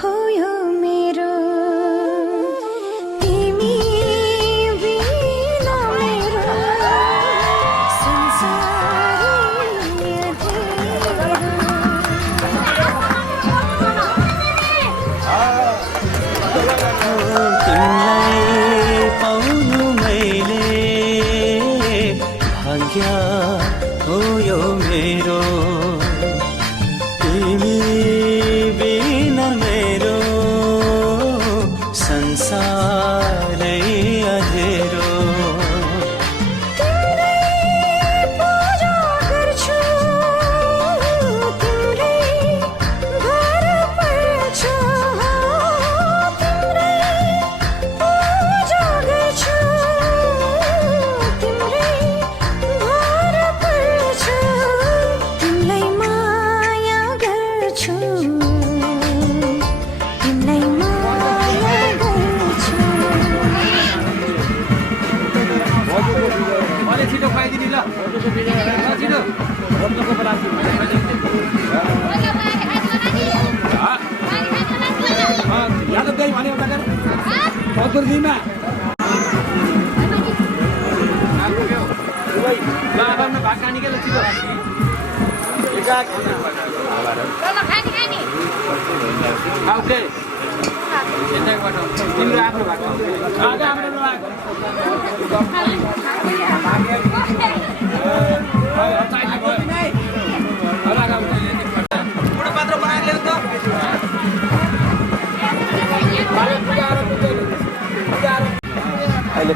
हो यो मेरो तिमी बिना मेरो संसारै तिमीलाई पाउनु मैले भाग्य हो यो मेरो तिमी बिना मेरो संसारै अँधेरो पूजा गर्छु तिम्रै घर पर्छु तिम्रै पूजा गर्छु तिम्रै घर पर्छु तिमीलाई माया गर्छु तिमीलाई माया गर्छु मैले छिटो खुवाइदिने ल छिटो यादव दाइ भन्यो पदुर्दीमा भाग निकाल छिटो ओके तिम्रो आफ्नो भाग पात्र बनाएर ल्याउ त अहिले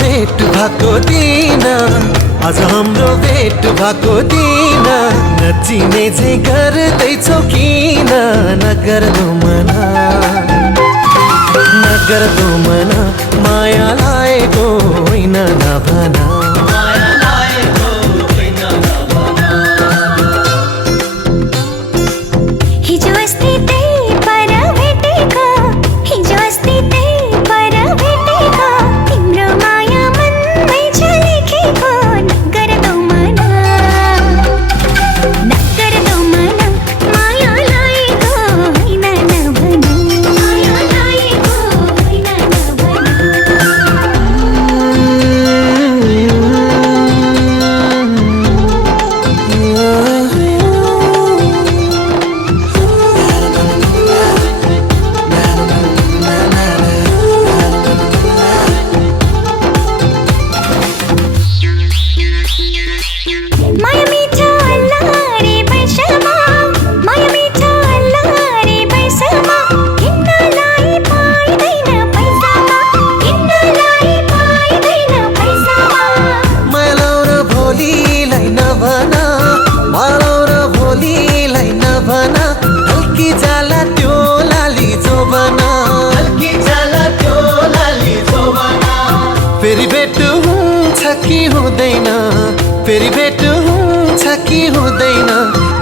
भेट भएको दिन आज हाम्रो भेट भएको दिन नचिने चाहिँ गर्दैछौ किन नगर्दो मना माया लागेको होइन नभना फेरि भेट हुन्छ कि हुँदैन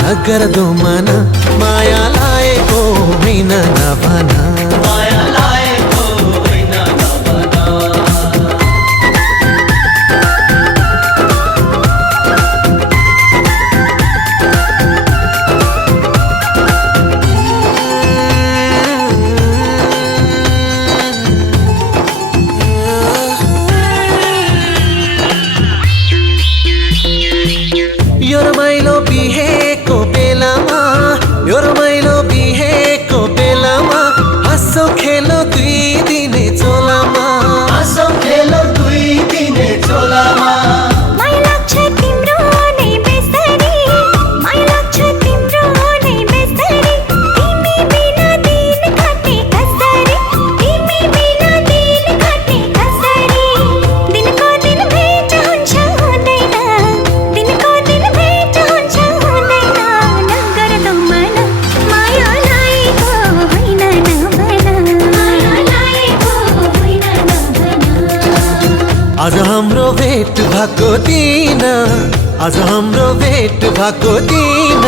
नगर्दो मना माया लागेको होइन नभना आज हाम्रो भेट भएको दिन आज हाम्रो भेट भएको दिन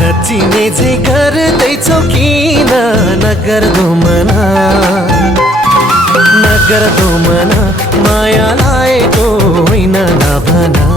नचिने चाहिँ गर्दैछौ किन नगर्दो मना माया लागेको होइन नभना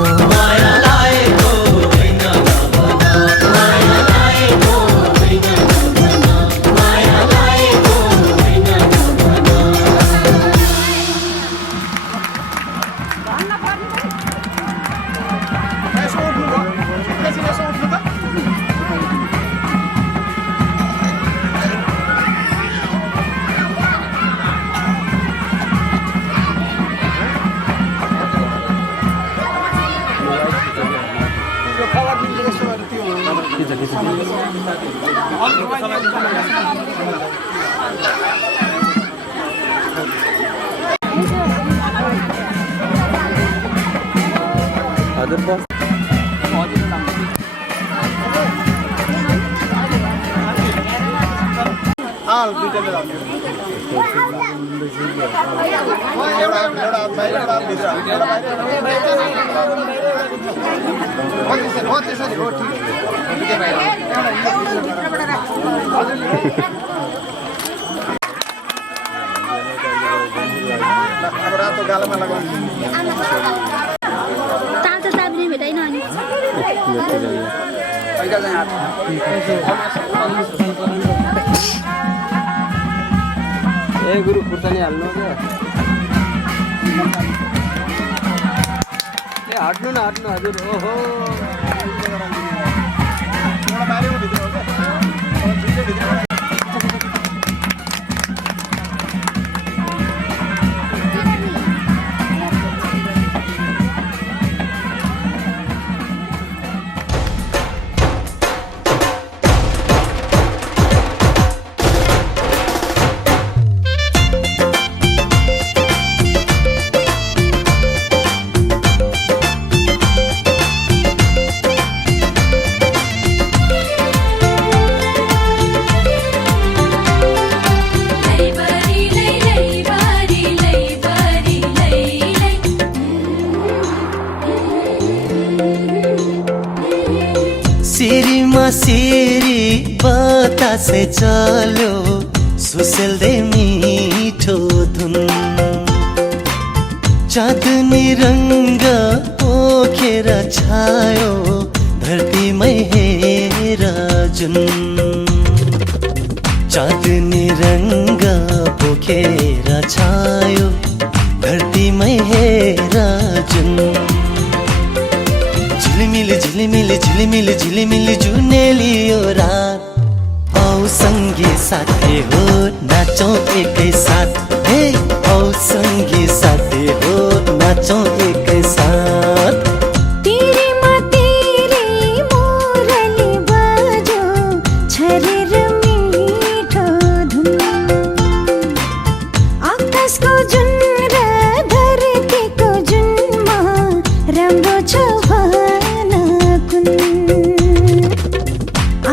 ए गुरु खुर्सानी हाल्नु क्या ए हट्नु न हट्नु हजुर ओहो बाँसेरी बतासे चल्यो सुसेल्दै मिठो धुन चाँदनी रङ्ग पोखेर छायो धरतीमै हेर जुन चाँदनी रङ्ग पोखेर छायो धरतीमै हेर जुन झिलिमिली झिलिमिली झिलिमिली झिलिमिली जुनेली यो रात औ सँगी साथी हो नाचौँ एकै साथ हे औ सँगी साथी हो नाचौँ एकै साथ तेरेमा तेरे मोरली बजो छरेर मिठो धुन आकाशको जुन र धरतीको जुनमा राम्रो छ भन कुन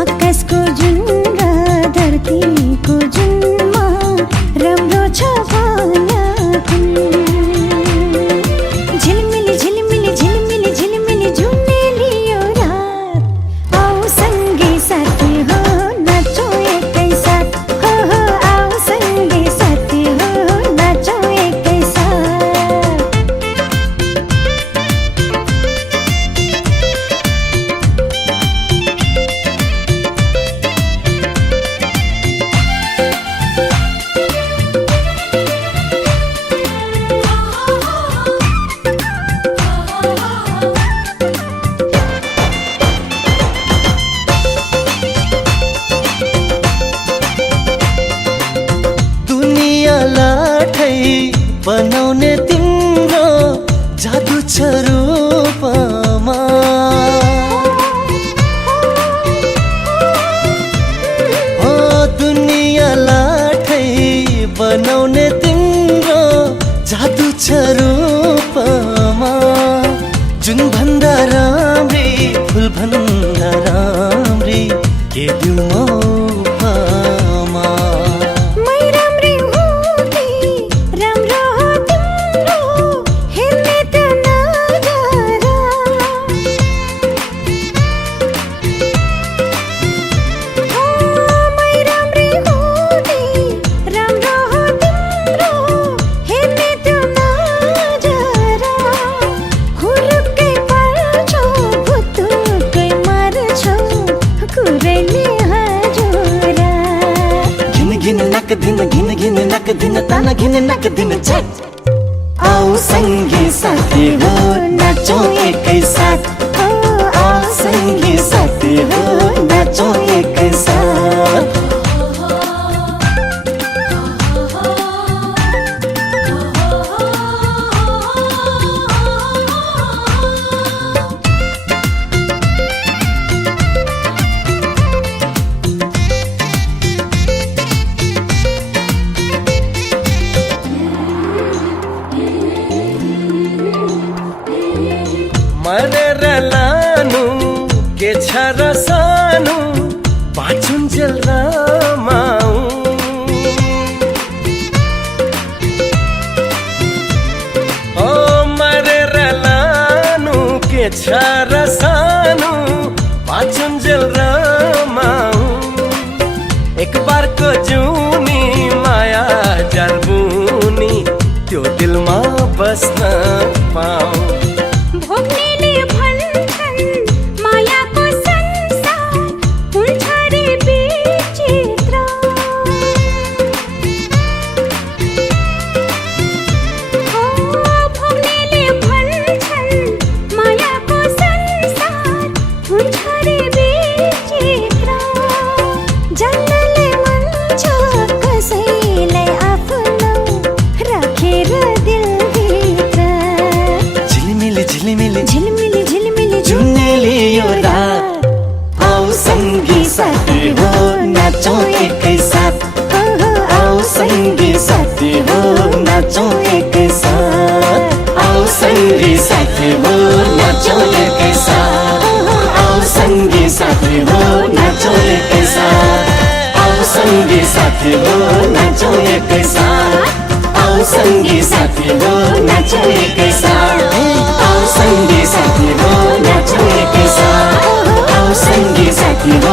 आकाशको जुन र धरतीको जुनमा राम्रो छ भन कुन झिलमिली झिलमिली झिलमिली झिलमिली झुमेली यो रात आऊ सँगै साथी हो नाचौँ एकै साथ हो हो आऊ सँगै साथी हो नाचौँ एकै साथ दुनियाँलाई बनाउने तिम्रो जादु छ रूपमा ओ दुनियाँलाई बनाउने तिम्रो जादु छ रूपमा जुन भन्दा राम्री फुल भन्दा राम्री के दिउँ उपमा मै राम्री हुँदै राम्रो हो तिम्रो हेर्ने त नजरा मै राम्री हुँदै राम्रो हो तिम्रो हेर्ने त नजरा हुरुक्कै पर्छौ भुतुक्कै मार्छौ कुरैले हजुरा घिन घिन नक दिन तन घिन नक दिन झट आऊ सँगी साथी हो नाचौँ एकै साथ आऊ सँगी साथी हो नाचौँ एकै साथ मरेर लानु के छ र सानो बाँचुन्जेल रमाऊ ओ मरेर लानु के छ र सानो बाँचुन्जेल रमाऊ एक बारको जुनी माया जालबुनी त्यो दिलमा बस्न पाऊ भोग्नेले भन्छन् मायाको संसार हुन्छ रे विचित्र हो भोग्नेले भन्छन् मायाको संसार हुन्छ रे विचित्र जन्नले मन छ कसैलाई आफ्नो राखेर दिलभित्र झिलिमिली झिलिमिली झिलमिली झिलमिली जुनेली यो रात आऊ सँगी साथी हो नाचौँ एकै साथ आऊ सँगी साथी हो नाचौँ एकै साथ आऊ सँगी साथी हो नाचौँ एकै साथ आऊ सँगी साथी हो नाचौँ एकै साथ आऊ सँगी साथी हो नाचौँ एकै साथ आऊ सँगी साथी हो नाचौँ एकै साथ आऊ सँगी साथी हो नाचौँ एकै साथ आऊ सँगी साथी हो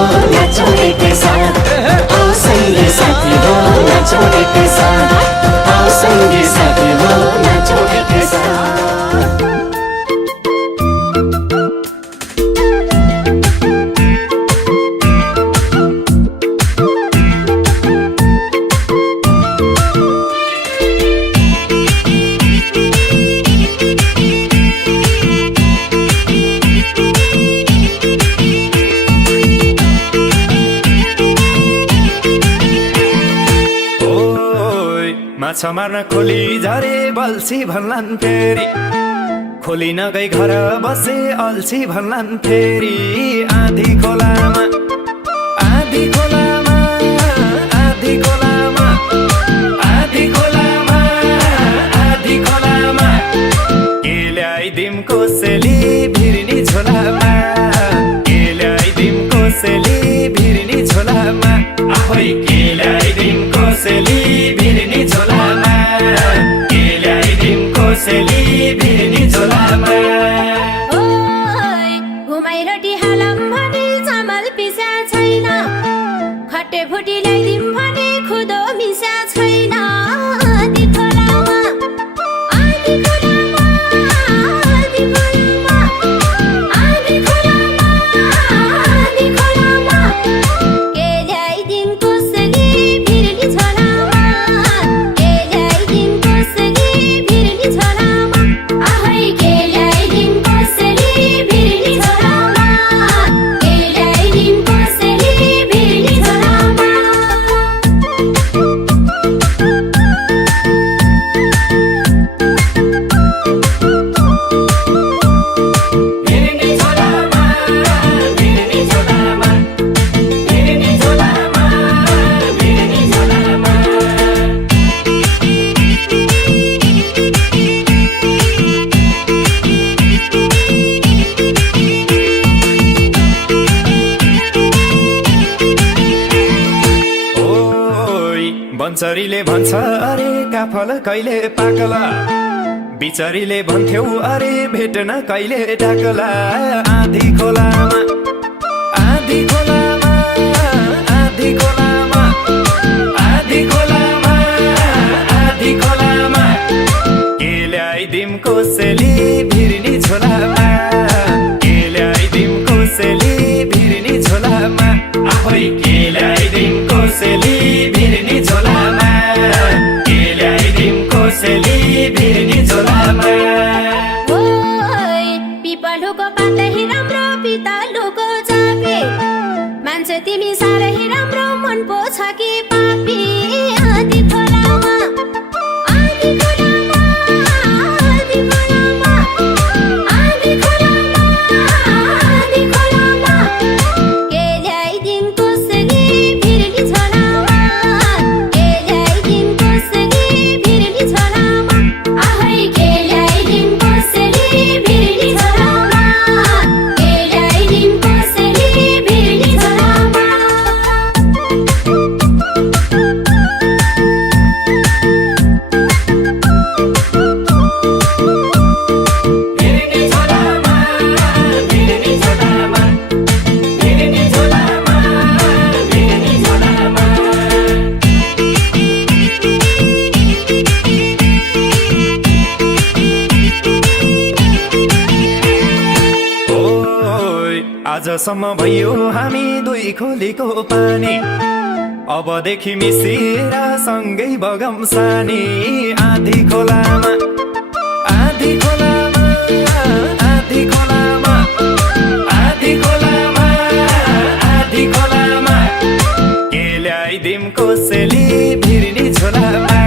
माछा मार्न खोली झरे बल्छी भन्लान् फेरि खोली नगई घर बसे अल्छी भन्लान् फेरि आधी खोलामा आधी खोलामा आधी खोलामा आधी खोलामा आधी खोलामा के ल्याइदिम कोसेली भिर्नी झोलामा के ल्याइदिम कोसेली भिर्नी झोलामा आफै के ल्याइदिम कोसेली भिर्नी झोलामा के ल्याइदिम कोसेली भिर्नी झोलामा घुमाइ रोटी हालम भने चामल पिसा छैन खटे फुटी ल्याइदिम भने खुदो मिसा छैन आधी खोलामा आधी खोलामा आधी खोलामा आधी खोलामा आधी खोलामा के ल्याइदिम कोसेली भिर्नी झोलामा के ल्याइदिम कोसेली भिर्नी झोलामा आफै के ल्याइदिम कोसेली भिर्नी झोलामा के ल्याइदिम कोसेली भिर्नी झोलामा भिर्नी झोलामा भिर्नी झोलामा भिर्नी झोलामा भिर्नी झोलामा ओइ बन्चरीले भन्छ अरे काफल कहिले पाकला बिचरीले भन्थ्यौ अरे भेट्न कहिले डाकला आधी खोलामा आधी खोलामा आधी खोलामा आधी खोलामा आधी खोलामा के ल्याइदिम कोसेली भिर्नी झोलामा के ल्याइदिम कोसेली भिर्नी झोलामा आफै के ल्याइदिम कोसेली भिर्नी झोलामा के ल्याइदिम कोसेली भिर्नी झोलामा पिपलुको पातै राम्रो पितलुको चापे मान्छे तिमी साह्रै राम्रो मन पो छ कि पापी आधी खोलामा आधी खोलामा आधी खोलामा आधी खोलामा आधी खोलामा के ल्याइदिम कोसेली भिर्नी झोलामा के ल्याइदिम कोसेली भिर्नी झोलामा आफै के ल्याइदिम कोसेली भिर्नी झोलामा के ल्याइदिम कोसेली भिर्नी झोलामा भिर्नी झोलामा भिर्नी झोलामा भिर्नी झोलामा भिर्नी झोलामा ओइ आजसम्म भयो हामी दुई खोलीको पानी अबदेखि मिसिएर सँगै बगम सानी आधी खोलामा आधी खोलामा आधी खोलामा आधी खोलामा आधी खोलामा के ल्याइदिम कोसेली भिर्नी झोलामा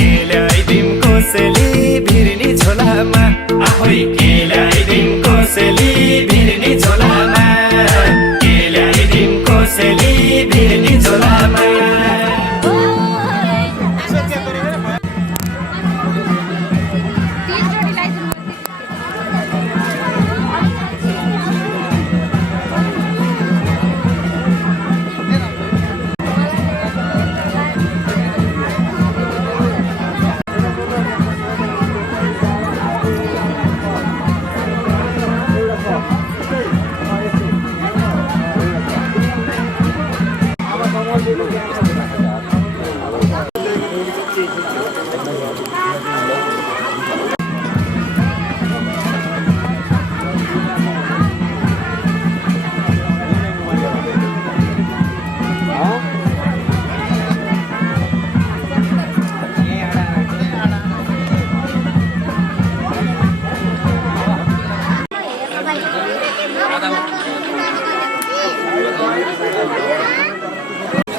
के ल्याइदिम कोसेली भिर्नी झोलामा आफै के ल्याइदिम कोसेली भिर्नी झोलामा के ल्याइदिम कोसेली भिर्नी झोलामा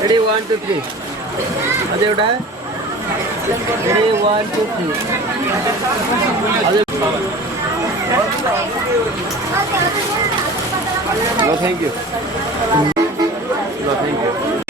रेडी 1 2 3 अझै एउटा 1 2 3 No, thank you. No, thank you.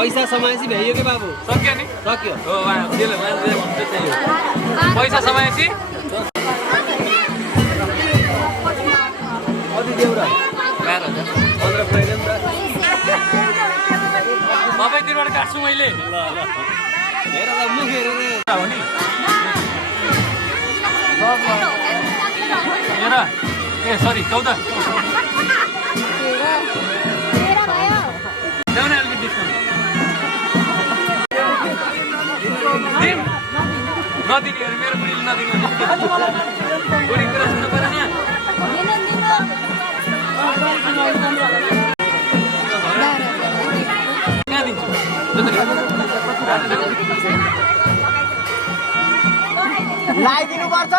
पैसा समाएपछि भ्याइयो के बाबु सक्यो नि सक्यो हो पैसा समाएपछि कति देऊ र 12000 15 पाइले नि त सबैतिरबाट काट्छु मैले ल हेर त मुख हेरेर हो नि हेर ए सरी 14 देउन अलिकति डिस्काउन्ट नदिने मेरो बुढीले नदिने बुढी कुरा सुन्नु परेन कहाँ दिन्छु लगाइदिनु पर्छ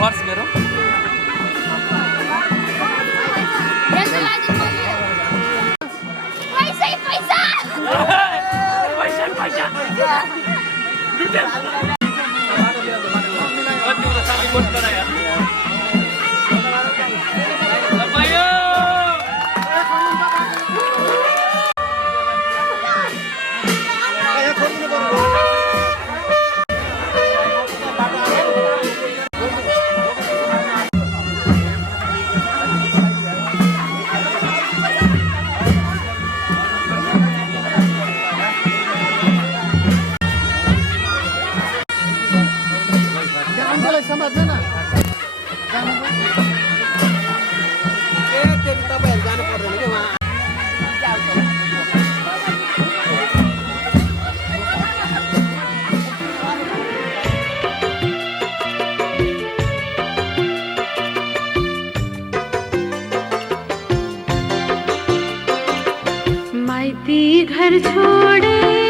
पर्स मेरो माइती घर छोड़े